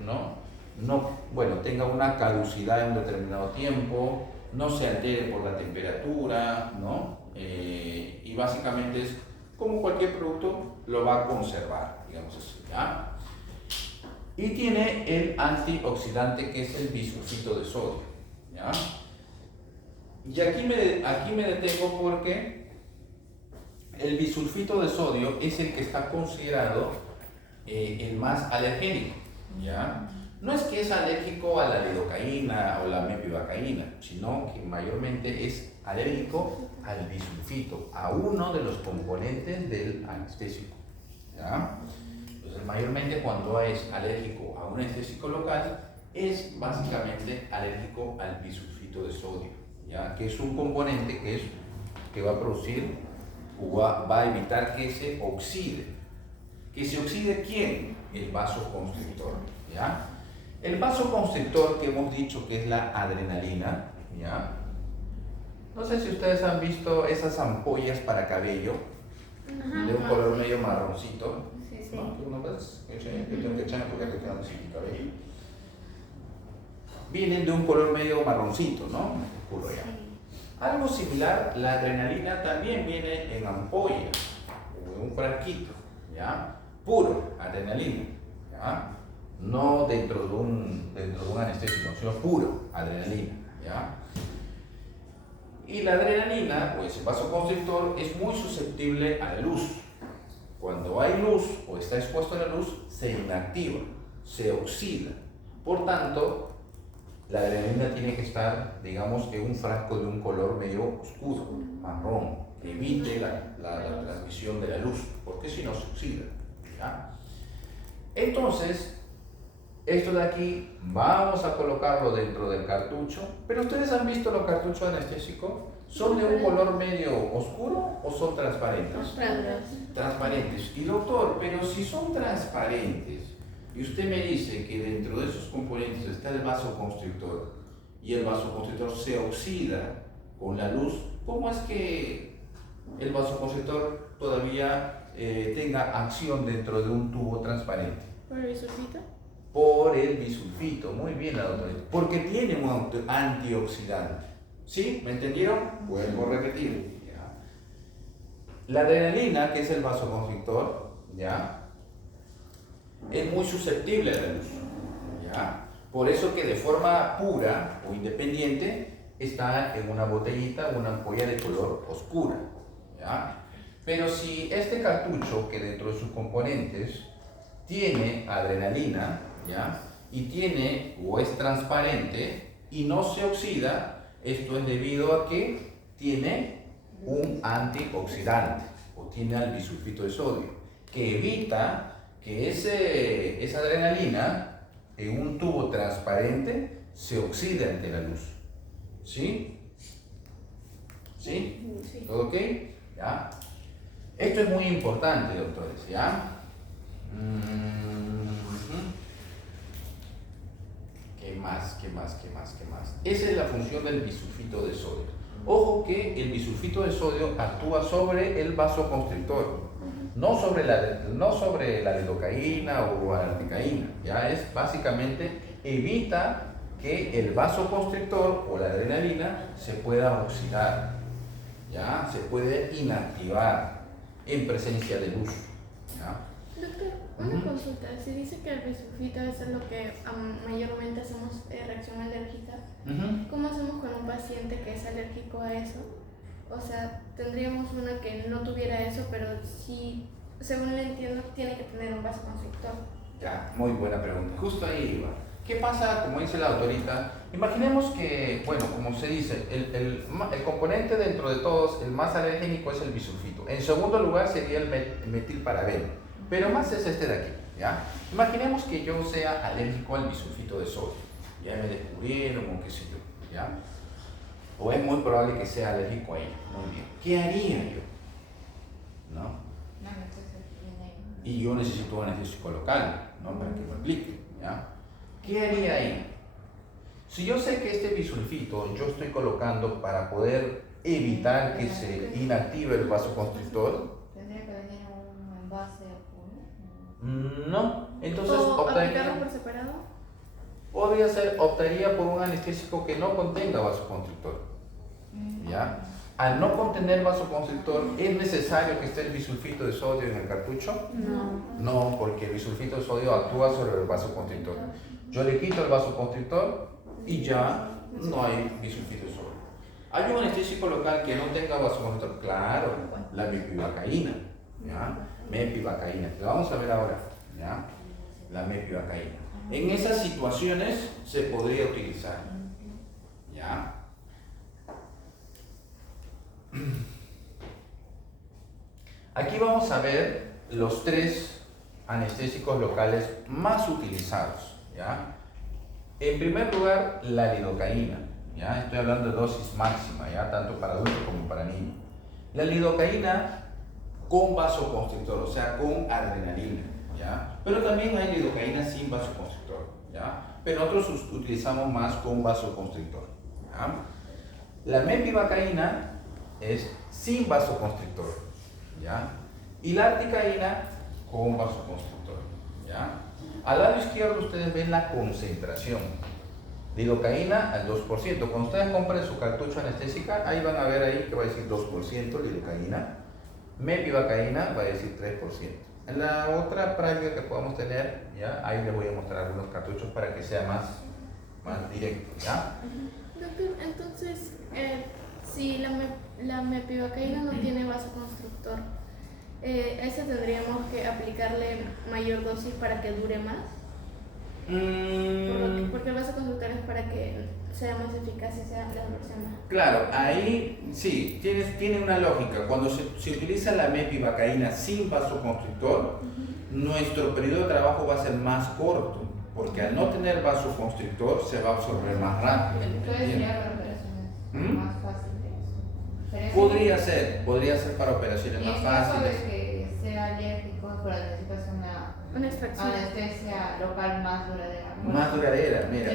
bueno, tenga una caducidad en un determinado tiempo, no se altere por la temperatura, ¿no? Y básicamente es como cualquier producto, lo va a conservar, digamos así, ¿ya? Y tiene el antioxidante, que es el bisulfito de sodio, ¿ya? Y aquí me detengo porque el bisulfito de sodio es el que está considerado el más alergénico, ¿ya? No es que es alérgico a la lidocaína o la mepivacaína, sino que mayormente es alérgico al bisulfito, a uno de los componentes del anestésico, ¿ya? Entonces, mayormente cuando es alérgico a un anestésico local, es básicamente alérgico al bisulfito de sodio, ¿ya? Que es un componente que va a producir o va a evitar que se oxide. ¿Que se oxide quién? El vasoconstrictor, ¿ya? El vasoconstrictor, que hemos dicho que es la adrenalina, ¿ya? No sé si ustedes han visto esas ampollas para cabello de un color medio marroncito. Sí. ¿No? ¿Tú no ves? Yo tengo que echarme porque te quedan sin cabello. Vienen de un color medio marroncito, ¿no? Oscuro ya. Algo similar, la adrenalina también viene en ampolla o en un frasquito, ¿ya? Puro adrenalina, ¿ya? No dentro de un anestésico, sino puro adrenalina, ¿ya? Y la adrenalina, o ese vasoconstrictor, es muy susceptible a la luz. Cuando hay luz o está expuesto a la luz, se inactiva, se oxida. Por tanto, la adrenalina tiene que estar, digamos, en un frasco de un color medio oscuro, marrón, que evite la transmisión de la luz, porque si no se oxida. ¿Ya? Entonces, esto de aquí vamos a colocarlo dentro del cartucho, pero ustedes han visto los cartuchos anestésicos, ¿son de un color medio oscuro o son transparentes? Transparentes. Y doctor, pero si son transparentes y usted me dice que dentro de esos componentes está el vasoconstrictor y el vasoconstrictor se oxida con la luz, ¿cómo es que el vasoconstrictor todavía tenga acción dentro de un tubo transparente? ¿Por el bisulfito? Por el bisulfito, muy bien la doctora, porque tiene un antioxidante. ¿Sí? ¿Me entendieron? Vuelvo a repetir. ¿Ya? La adrenalina, que es el vasoconstrictor, ¿ya? Es muy susceptible a la luz. ¿Ya? Por eso que de forma pura o independiente está en una botellita o una ampolla de color oscura. ¿Ya? Pero si este cartucho, que dentro de sus componentes tiene adrenalina, ¿ya? Y tiene o es transparente y no se oxida, esto es debido a que tiene un antioxidante o tiene el bisulfito de sodio, que evita que esa adrenalina en un tubo transparente se oxide ante la luz. ¿Sí? ¿Sí? Sí. ¿Todo ok? ¿Ya? Esto es muy importante, doctores, ¿ya? ¿Qué más? Esa es la función del bisulfito de sodio. Ojo que el bisulfito de sodio actúa sobre el vasoconstrictor, no sobre la lidocaína o la articaína. Ya es básicamente evita que el vasoconstrictor o la adrenalina se pueda oxidar, ya se puede inactivar en presencia de luz. ¿Ya? Doctor, una consulta. Si dice que el bisulfito es lo que mayormente hacemos reacción alérgica, ¿cómo hacemos con un paciente que es alérgico a eso? O sea, tendríamos una que no tuviera eso, pero sí, según le entiendo, tiene que tener un vasoconstrictor. Ya, muy buena pregunta. Justo ahí iba. ¿Qué pasa, como dice la autorita? Imaginemos que, bueno, como se dice, el componente dentro de todos, el más alergénico es el bisulfito. En segundo lugar sería el metilparabeno, pero más es este de aquí, ¿ya? Imaginemos que yo sea alérgico al bisulfito de sodio. Ya me descubrieron o qué sé yo, ¿ya? O es muy probable que sea alérgico a ello. Muy bien. ¿Qué haría yo? ¿No? Y yo necesito un anestésico local, ¿no? Para que me aplique, ¿ya? ¿Qué haría ahí? Si yo sé que este bisulfito yo estoy colocando para poder evitar que se inactive el vasoconstrictor, ¿Tendría que venir un envase o no, entonces ¿O optaría, aplicarlo por separado? optaría por un anestésico que no contenga vasoconstrictor. ¿Ya? Al no contener vasoconstrictor, ¿es necesario que esté el bisulfito de sodio en el cartucho? No, porque el bisulfito de sodio actúa sobre el vasoconstrictor. Yo le quito el vasoconstrictor y ya no hay bisulfito de sodio. ¿Hay un anestésico local que no tenga vasoconstrictor? Claro, la mepivacaína. ¿Ya? Mepivacaína, que vamos a ver ahora. ¿Ya? La mepivacaína. En esas situaciones se podría utilizar. ¿Ya? Aquí vamos a ver los 3 anestésicos locales más utilizados, ¿ya? En primer lugar, la lidocaína, ¿ya? Estoy hablando de dosis máxima, ¿ya? Tanto para adultos como para niños. La lidocaína con vasoconstrictor, o sea, con adrenalina, ¿ya? Pero también hay lidocaína sin vasoconstrictor, ¿ya? Pero nosotros utilizamos más con vasoconstrictor, ¿ya? La mepivacaína es sin vasoconstrictor, ¿ya? Y la articaína con vasoconstrictor, ¿ya? Al lado izquierdo ustedes ven la concentración. Lidocaína al 2%. Cuando ustedes compren su cartucho anestésica, ahí van a ver ahí que va a decir 2% lidocaína. Mepivacaína va a decir 3%. En la otra práctica que podamos tener, ¿ya? Ahí les voy a mostrar algunos cartuchos para que sea más directo, ¿ya? Doctor, entonces, Sí, la mepivacaína no tiene vasoconstrictor. ¿Ese tendríamos que aplicarle mayor dosis para que dure más? Porque el vasoconstrictor es para que sea más eficaz y sea la absorción más. Claro, ahí sí, tiene una lógica. Cuando se utiliza la mepivacaína sin vasoconstrictor, nuestro periodo de trabajo va a ser más corto, porque al no tener vasoconstrictor se va a absorber más rápido. Entonces sería para operaciones más fáciles. Podría ser para operaciones más fáciles. En caso de que sea alérgico, pero necesitas una anestesia local más duradera. Más duradera, mira.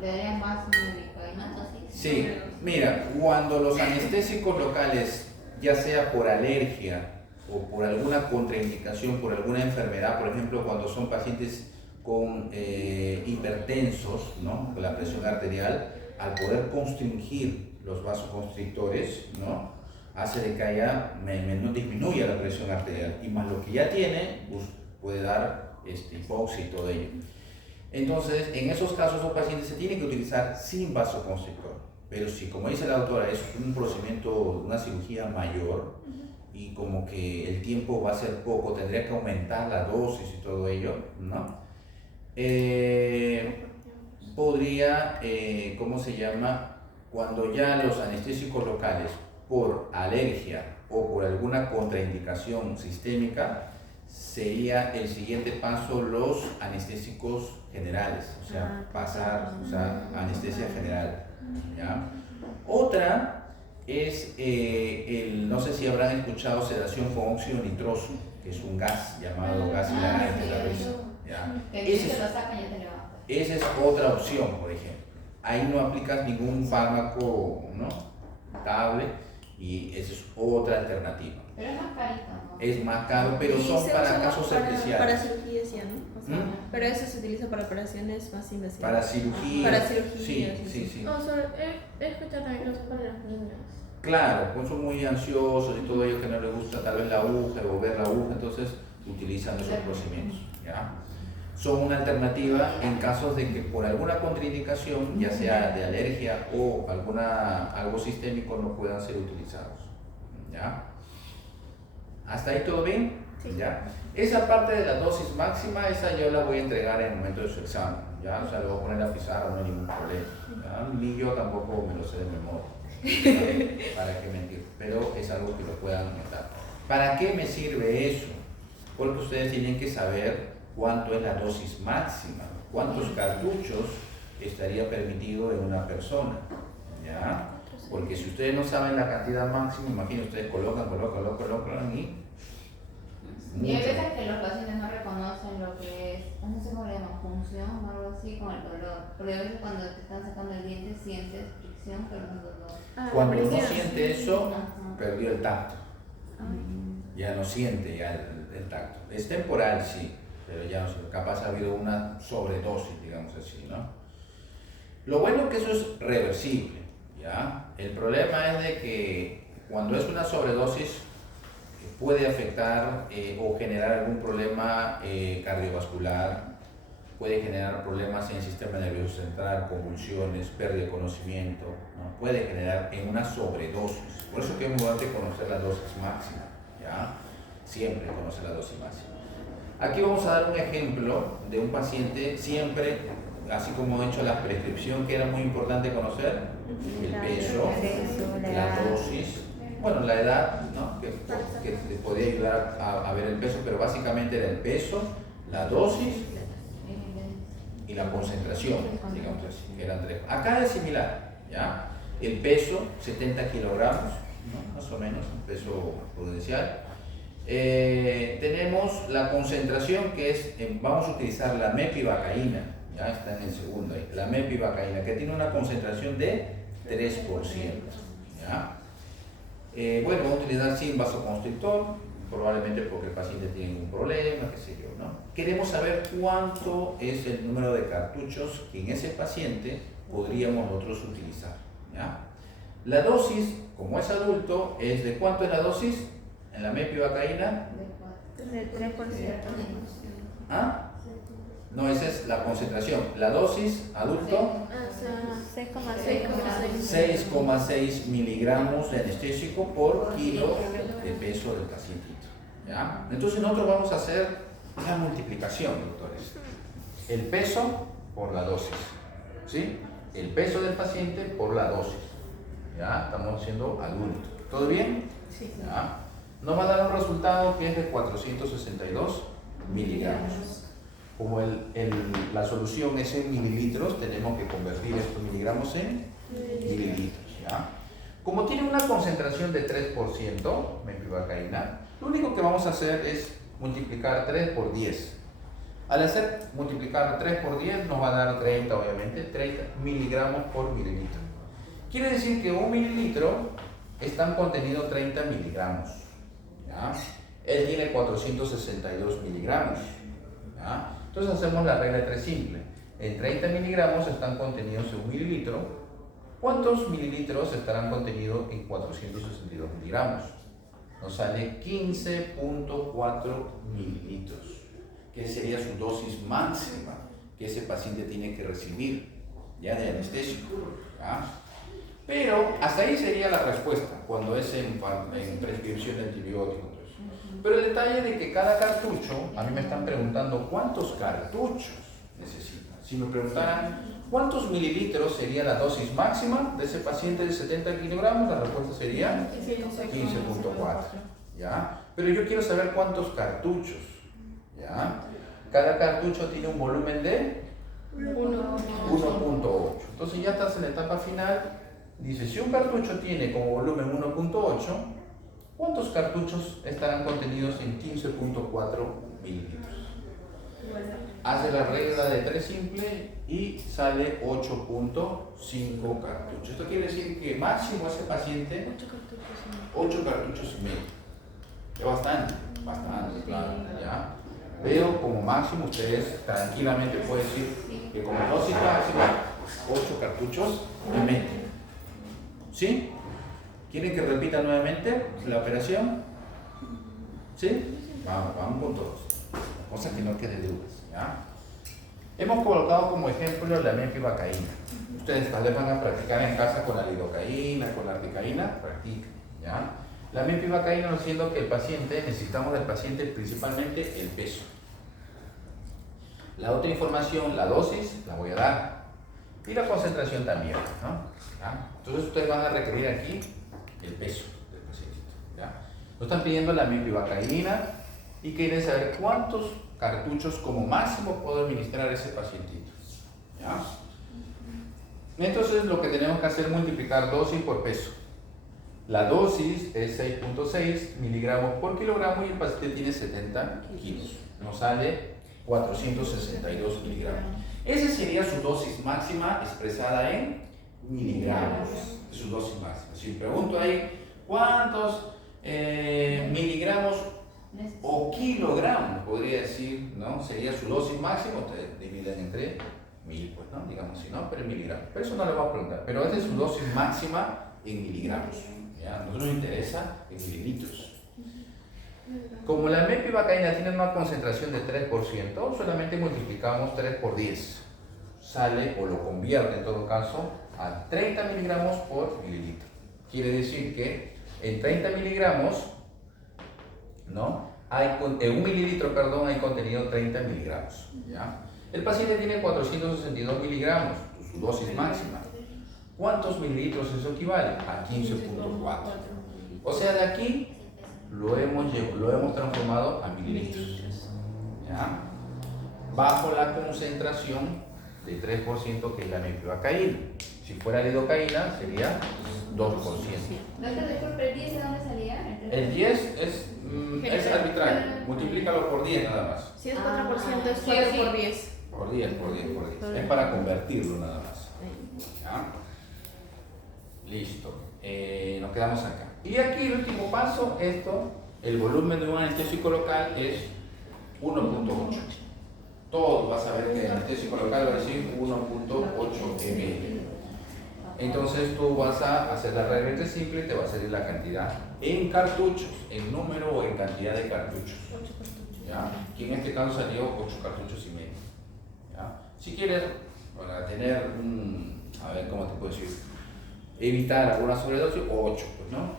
¿Le daría más mepivacaína? Sí, mira, cuando los anestésicos locales, ya sea por alergia o por alguna contraindicación, por alguna enfermedad, por ejemplo, cuando son pacientes con hipertensos, ¿no?, con la presión arterial, al poder constringir los vasoconstrictores, ¿no?, hace de que haya, no disminuya la presión arterial, y más lo que ya tiene, pues, puede dar hipoxia y todo ello. Entonces, en esos casos, los pacientes se tienen que utilizar sin vasoconstrictor. Pero si, como dice la doctora, es un procedimiento, una cirugía mayor, y como que el tiempo va a ser poco, tendría que aumentar la dosis y todo ello, ¿no? Podría, ¿cómo se llama? Cuando ya los anestésicos locales, por alergia o por alguna contraindicación sistémica, sería el siguiente paso los anestésicos generales, o sea, pasar, o sea, anestesia general, ¿ya? Otra es, no sé si habrán escuchado sedación con óxido nitroso, que es un gas llamado gas hilarante de la risa, ¿ya? Esa es otra opción, por ejemplo. Ahí no aplicas ningún fármaco, ¿no?, estable, y esa es otra alternativa. Pero es más carito, ¿no? Es más caro, pero son para casos especiales. Para cirugías ya, ¿no? O sea, pero eso se utiliza para operaciones más invasivas. Para cirugía. Para cirugía. Sí. No, he escuchado también que lo usan para los niños. Claro, pues son muy ansiosos y todo ello, que no les gusta tal vez la aguja o ver la aguja, entonces utilizan esos procedimientos, ¿ya? Son una alternativa en casos de que por alguna contraindicación, ya sea de alergia o algo sistémico, no puedan ser utilizados, ¿ya? ¿Hasta ahí todo bien? Sí. ¿Ya? Esa parte de la dosis máxima, esa yo la voy a entregar en el momento de su examen, ¿ya? O sea, lo voy a poner a pizarra, no hay ningún problema, ¿ya? Ni yo tampoco me lo sé de memoria, ¿para qué mentir? Pero es algo que lo puedan notar. ¿Para qué me sirve eso? Porque ustedes tienen que saber cuánto es la dosis máxima, cuántos cartuchos estaría permitido en una persona, ¿ya? Porque si ustedes no saben la cantidad máxima, imagínense, ustedes colocan y... Y hay veces que los pacientes no reconocen lo que es, no sé cómo le llaman, punción o algo así con el dolor. Porque a veces cuando te están sacando el diente sientes fricción, pero no dolor. Cuando no siente eso, perdió el tacto. Ya no siente ya el tacto. Es temporal, sí, pero ya no sé, capaz ha habido una sobredosis, digamos así, ¿no? Lo bueno es que eso es reversible, ¿ya? El problema es de que cuando es una sobredosis puede afectar o generar algún problema cardiovascular, puede generar problemas en el sistema nervioso central, convulsiones, pérdida de conocimiento, ¿no? Puede generar en una sobredosis. Por eso que es muy importante conocer la dosis máxima, ¿ya? Siempre conocer la dosis máxima. Aquí vamos a dar un ejemplo de un paciente, siempre, así como he hecho la prescripción, que era muy importante conocer, el peso, la dosis, bueno, la edad, ¿no?, que te podía ayudar a ver el peso, pero básicamente era el peso, la dosis y la concentración, digamos así, que eran tres. Acá es similar, ¿ya? El peso, 70 kilogramos, ¿no?, más o menos, un peso prudencial. Tenemos la concentración, que es, vamos a utilizar la mepivacaína, ya está en el segundo ahí, la mepivacaína, que tiene una concentración de 3%, ¿ya? Bueno, vamos a utilizar sin vasoconstrictor, probablemente porque el paciente tiene un problema, qué sé yo, ¿no? Queremos saber cuánto es el número de cartuchos que en ese paciente podríamos nosotros utilizar, ¿ya? La dosis, como es adulto, es de ¿cuánto es la dosis en la mepivacaína? Del 3%. ¿Ah? No, esa es la concentración. La dosis adulto, 6,6 miligramos de anestésico por kilo de peso del pacientito. ¿Ya? Entonces nosotros vamos a hacer la multiplicación, doctores. El peso por la dosis. ¿Sí? El peso del paciente por la dosis. ¿Ya? Estamos haciendo adulto. ¿Todo bien? Sí. ¿Ya? Nos va a dar un resultado que es de 462 miligramos. Como la solución es en mililitros, tenemos que convertir estos miligramos en mililitros. ¿Ya? Como tiene una concentración de 3%, mepivacaína, lo único que vamos a hacer es multiplicar 3 por 10. Al hacer multiplicar 3 por 10 nos va a dar 30, obviamente, 30 miligramos por mililitro. Quiere decir que un mililitro están contenido 30 miligramos. ¿Ya? Él tiene 462 miligramos. ¿Ya? Entonces hacemos la regla de 3 simple. En 30 miligramos están contenidos en un mililitro. ¿Cuántos mililitros estarán contenidos en 462 miligramos? Nos sale 15.4 mililitros, que sería su dosis máxima que ese paciente tiene que recibir ya de anestésico. ¿Ya? Pero hasta ahí sería la respuesta cuando es en prescripción de antibióticos. Pero el detalle de que cada cartucho, a mí me están preguntando cuántos cartuchos necesitan. Si me preguntaran cuántos mililitros sería la dosis máxima de ese paciente de 70 kilogramos, la respuesta sería 15.4. ¿Ya? Pero yo quiero saber cuántos cartuchos. ¿Ya? Cada cartucho tiene un volumen de 1.8. Entonces ya estás en la etapa final. Dice, si un cartucho tiene como volumen 1.8, ¿cuántos cartuchos estarán contenidos en 15.4 mililitros? Hace la regla de 3 simple y sale 8.5 cartuchos. Esto quiere decir que máximo ese paciente 8 cartuchos y medio. Es bastante, claro. ¿Ya? Pero como máximo ustedes tranquilamente pueden decir que como dosis máxima 8 cartuchos y medio. ¿Sí? ¿Quieren que repita nuevamente la operación? ¿Sí? Vamos con todos. Cosa que no quede dudas. ¿Ya? Hemos colocado como ejemplo la mepivacaína. Ustedes tal vez van a practicar en casa con la lidocaína, con la articaína, practiquen. ¿Ya? La mepivacaína nos siendo que el paciente, necesitamos del paciente principalmente el peso. La otra información, la dosis, la voy a dar. Y la concentración también, ¿no? ¿Ya? Entonces ustedes van a requerir aquí el peso del paciente. ¿Ya? Nos están pidiendo la mepivacaína y quieren saber cuántos cartuchos como máximo puedo administrar a ese pacientito. ¿Ya? Entonces lo que tenemos que hacer es multiplicar dosis por peso. La dosis es 6.6 miligramos por kilogramo y el paciente tiene 70 kilos. Nos sale 462 miligramos. Esa sería su dosis máxima expresada en miligramos. Su dosis máxima. Si pregunto ahí cuántos miligramos o kilogramos podría decir, ¿no? Sería su dosis máxima, ustedes dividen entre 1000, pues, ¿no? Digamos así, ¿no? Pero en miligramos. Pero eso no le voy a preguntar. Pero esa es su dosis máxima en miligramos. ¿Ya? A nosotros nos interesa en mililitros. Como la mepivacaína tiene una concentración de 3%, solamente multiplicamos 3 por 10. Sale o lo convierte en todo caso a 30 miligramos por mililitro. Quiere decir que en 30 miligramos, ¿no? En un mililitro, perdón, hay contenido 30 miligramos. ¿Ya? El paciente tiene 462 miligramos, su dosis máxima. ¿Cuántos mililitros eso equivale? A 15.4. O sea, de aquí lo hemos transformado a mililitros. ¿Ya? Bajo la concentración de 3% que es la mepivacaína. Si fuera lidocaína sería 2%. Doctor, disculpe, ¿el 10 de dónde salía? El 10 es arbitrario, multiplícalo por 10 nada más. Si es 4%, es 4 por 10. Por 10. Es para convertirlo nada más. ¿Ya? Listo. Nos quedamos acá. Y aquí el último paso, el volumen de un anestésico local es 1.8. Todos vas a ver que el anestésico local va a decir 1.8 ml. Entonces tú vas a hacer la regla simple y te va a salir la cantidad en cartuchos, en número o en cantidad de cartuchos. ¿Ya? Que en este caso salió 8 cartuchos y medio. Si quieres, para tener a ver cómo te puedo decir, evitar alguna sobredosis, 8, pues, ¿no?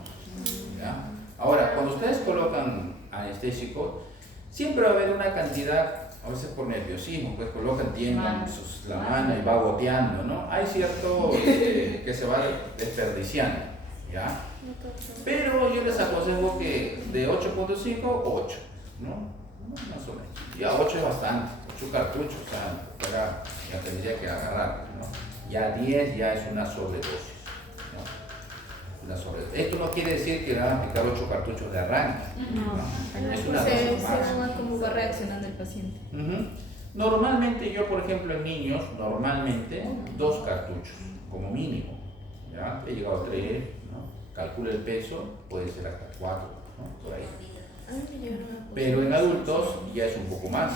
¿Ya? Ahora, cuando ustedes colocan anestésico, siempre va a haber una cantidad, a veces por nerviosismo, pues colocan, tiemblan la mano y va goteando, ¿no? Hay cierto que se va desperdiciando, ¿ya? Pero yo les aconsejo que de 8.5, 8, ¿no? Más o menos. Ya 8 es bastante, 8 cartuchos, o sea, ya tendría que agarrar, ¿no? Ya 10 ya es una sobredosis, ¿no? Una sobredosis. Esto no quiere decir que van a aplicar 8 cartuchos de arranque, ¿no? Es una dosis máxima. Cómo va reaccionando el paciente. Normalmente yo, por ejemplo, en niños, 2 cartuchos, como mínimo, ¿ya? He llegado a 3, ¿no? Calcula el peso, puede ser hasta 4, ¿no? Por ahí. Pero en adultos ya es un poco más,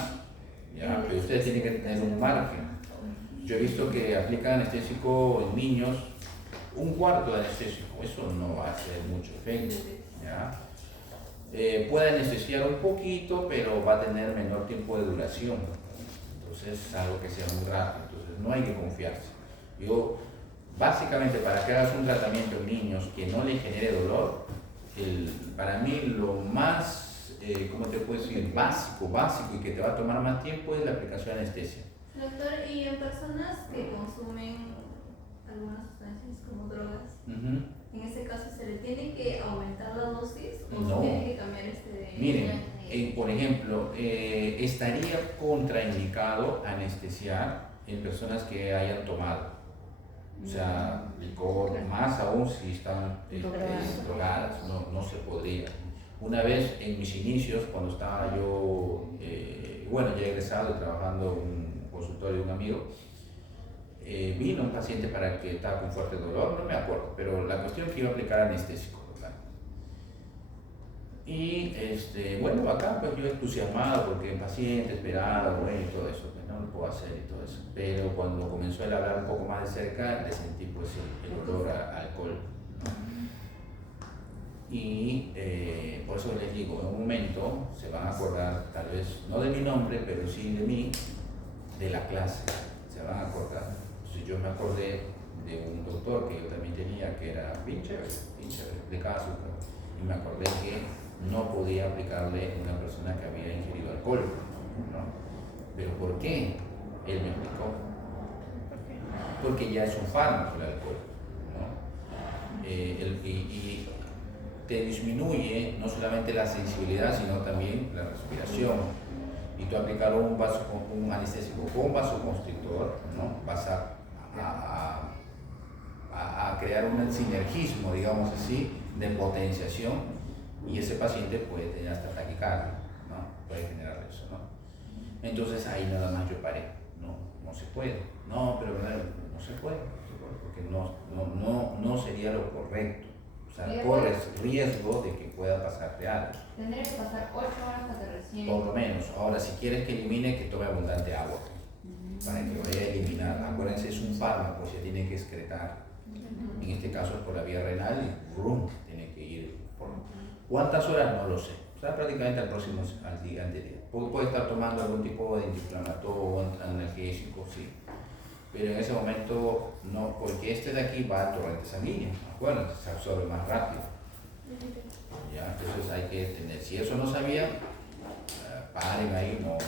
¿ya? Pero ustedes tienen que tener un margen. Yo he visto que aplican anestésico en niños, 1/4 de anestésico, eso no va a hacer mucho efecto, ¿ya? Puede anestesiar un poquito, pero va a tener menor tiempo de duración, entonces es algo que sea muy rápido, entonces no hay que confiarse. Yo, básicamente, para que hagas un tratamiento en niños que no le genere dolor, para mí lo más, ¿cómo te puedo decir? Básico y que te va a tomar más tiempo es la aplicación de anestesia. Doctor, ¿y en personas que consumen algunas sustancias como drogas, en ese caso se le tiene que aumentar la dosis o No. se tiene que cambiar de... Miren, por ejemplo, estaría contraindicado anestesiar en personas que hayan tomado, o sea, licor, más aún si están drogadas, no se podría. Una vez en mis inicios, cuando estaba yo, bueno, ya egresado y trabajando en un consultorio de un amigo, vino un paciente para que estaba con fuerte dolor, no me acuerdo, pero la cuestión es que iba a aplicar anestésico, ¿verdad? Y bueno, acá pues yo entusiasmado porque el paciente esperado, bueno, y todo eso, pues no lo puedo hacer y todo eso. Pero cuando comenzó él a hablar un poco más de cerca, le sentí pues el olor a alcohol, ¿no? Y por eso les digo, en un momento se van a acordar, tal vez no de mi nombre, pero sí de mí, de la clase, se van a acordar. Entonces yo me acordé de un doctor que yo también tenía, que era bien chévere, de caso, y me acordé que no podía aplicarle a una persona que había ingerido alcohol, ¿no? ¿Pero por qué? Él me explicó. Porque ya es un fármaco el alcohol, ¿no? Y te disminuye no solamente la sensibilidad, sino también la respiración. Y tú aplicar un anestésico con vasoconstrictor, ¿no? Vas a crear un sinergismo, digamos así, de potenciación, y ese paciente puede tener hasta taquicardia, ¿no? Puede generar eso, ¿no? Entonces ahí nada más yo paré, no se puede, pero no se puede, porque no sería lo correcto. O sea, corres riesgo de que pueda pasarte algo. Tendría que pasar 8 horas hasta que recién. Por lo menos. Ahora, si quieres que elimine, que tome abundante agua. Para que vaya a eliminar. Acuérdense, es un fármaco, se tiene que excretar. En este caso es por la vía renal y ¡rum! Tiene que ir por... ¿Cuántas horas? No lo sé. O sea, prácticamente al día. Puede estar tomando algún tipo de antiinflamatorio o analgésico, sí. Pero en ese momento no, porque de aquí va al torrente sanguíneo, acuérdense, se absorbe más rápido. ¿Ya? Entonces hay que tener, si eso no sabían, paren ahí, no,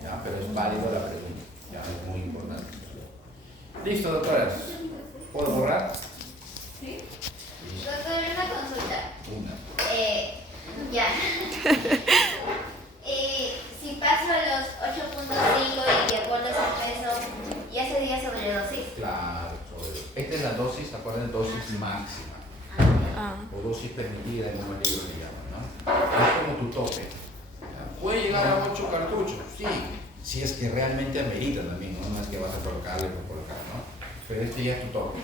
¿ya? Pero es válido la pregunta, ya es muy importante. Listo, doctoras. ¿Puedo borrar? Sí. Doctor, una consulta. Una. Si paso a los 8.5 y de acuerdo a ese peso, ¿ya sería sobredosis? Claro, sobredosis. Esta es la dosis, acuérdense, dosis máxima. O dosis permitida en un libro le llaman, ¿no? Es como tu tope. ¿Ya? Puede llegar a 8 cartuchos, sí, si es que realmente amerita también, no es que vas a colocarle por colocar, ¿no? Pero este ya es tu tope.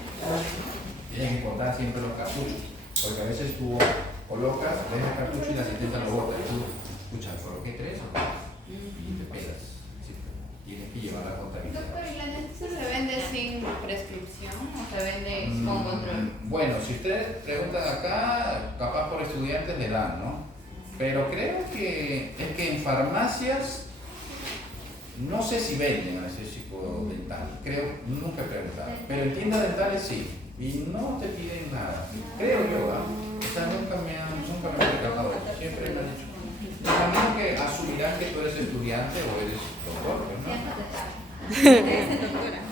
Tienes que contar siempre los cartuchos, porque a veces tú colocas, ves el cartucho y la asistente lo bota, y tú, escucha, coloqué 3 y te pegas. ¿Sí? Tienes que llevar la contabilidad. Doctor, ¿y la anestesia se vende sin prescripción o se vende con control? Bueno, si ustedes preguntan acá, capaz por estudiantes le dan, ¿no? Pero creo que es que en farmacias No sé si venden anestésico dental, creo, nunca he preguntado, pero en tiendas dentales sí, y no te piden nada, creo yo, o sea, nunca me he reclamado eso, siempre me han dicho. Imagino que asumirán que tú eres estudiante o eres doctor, ¿no? Esa es doctora.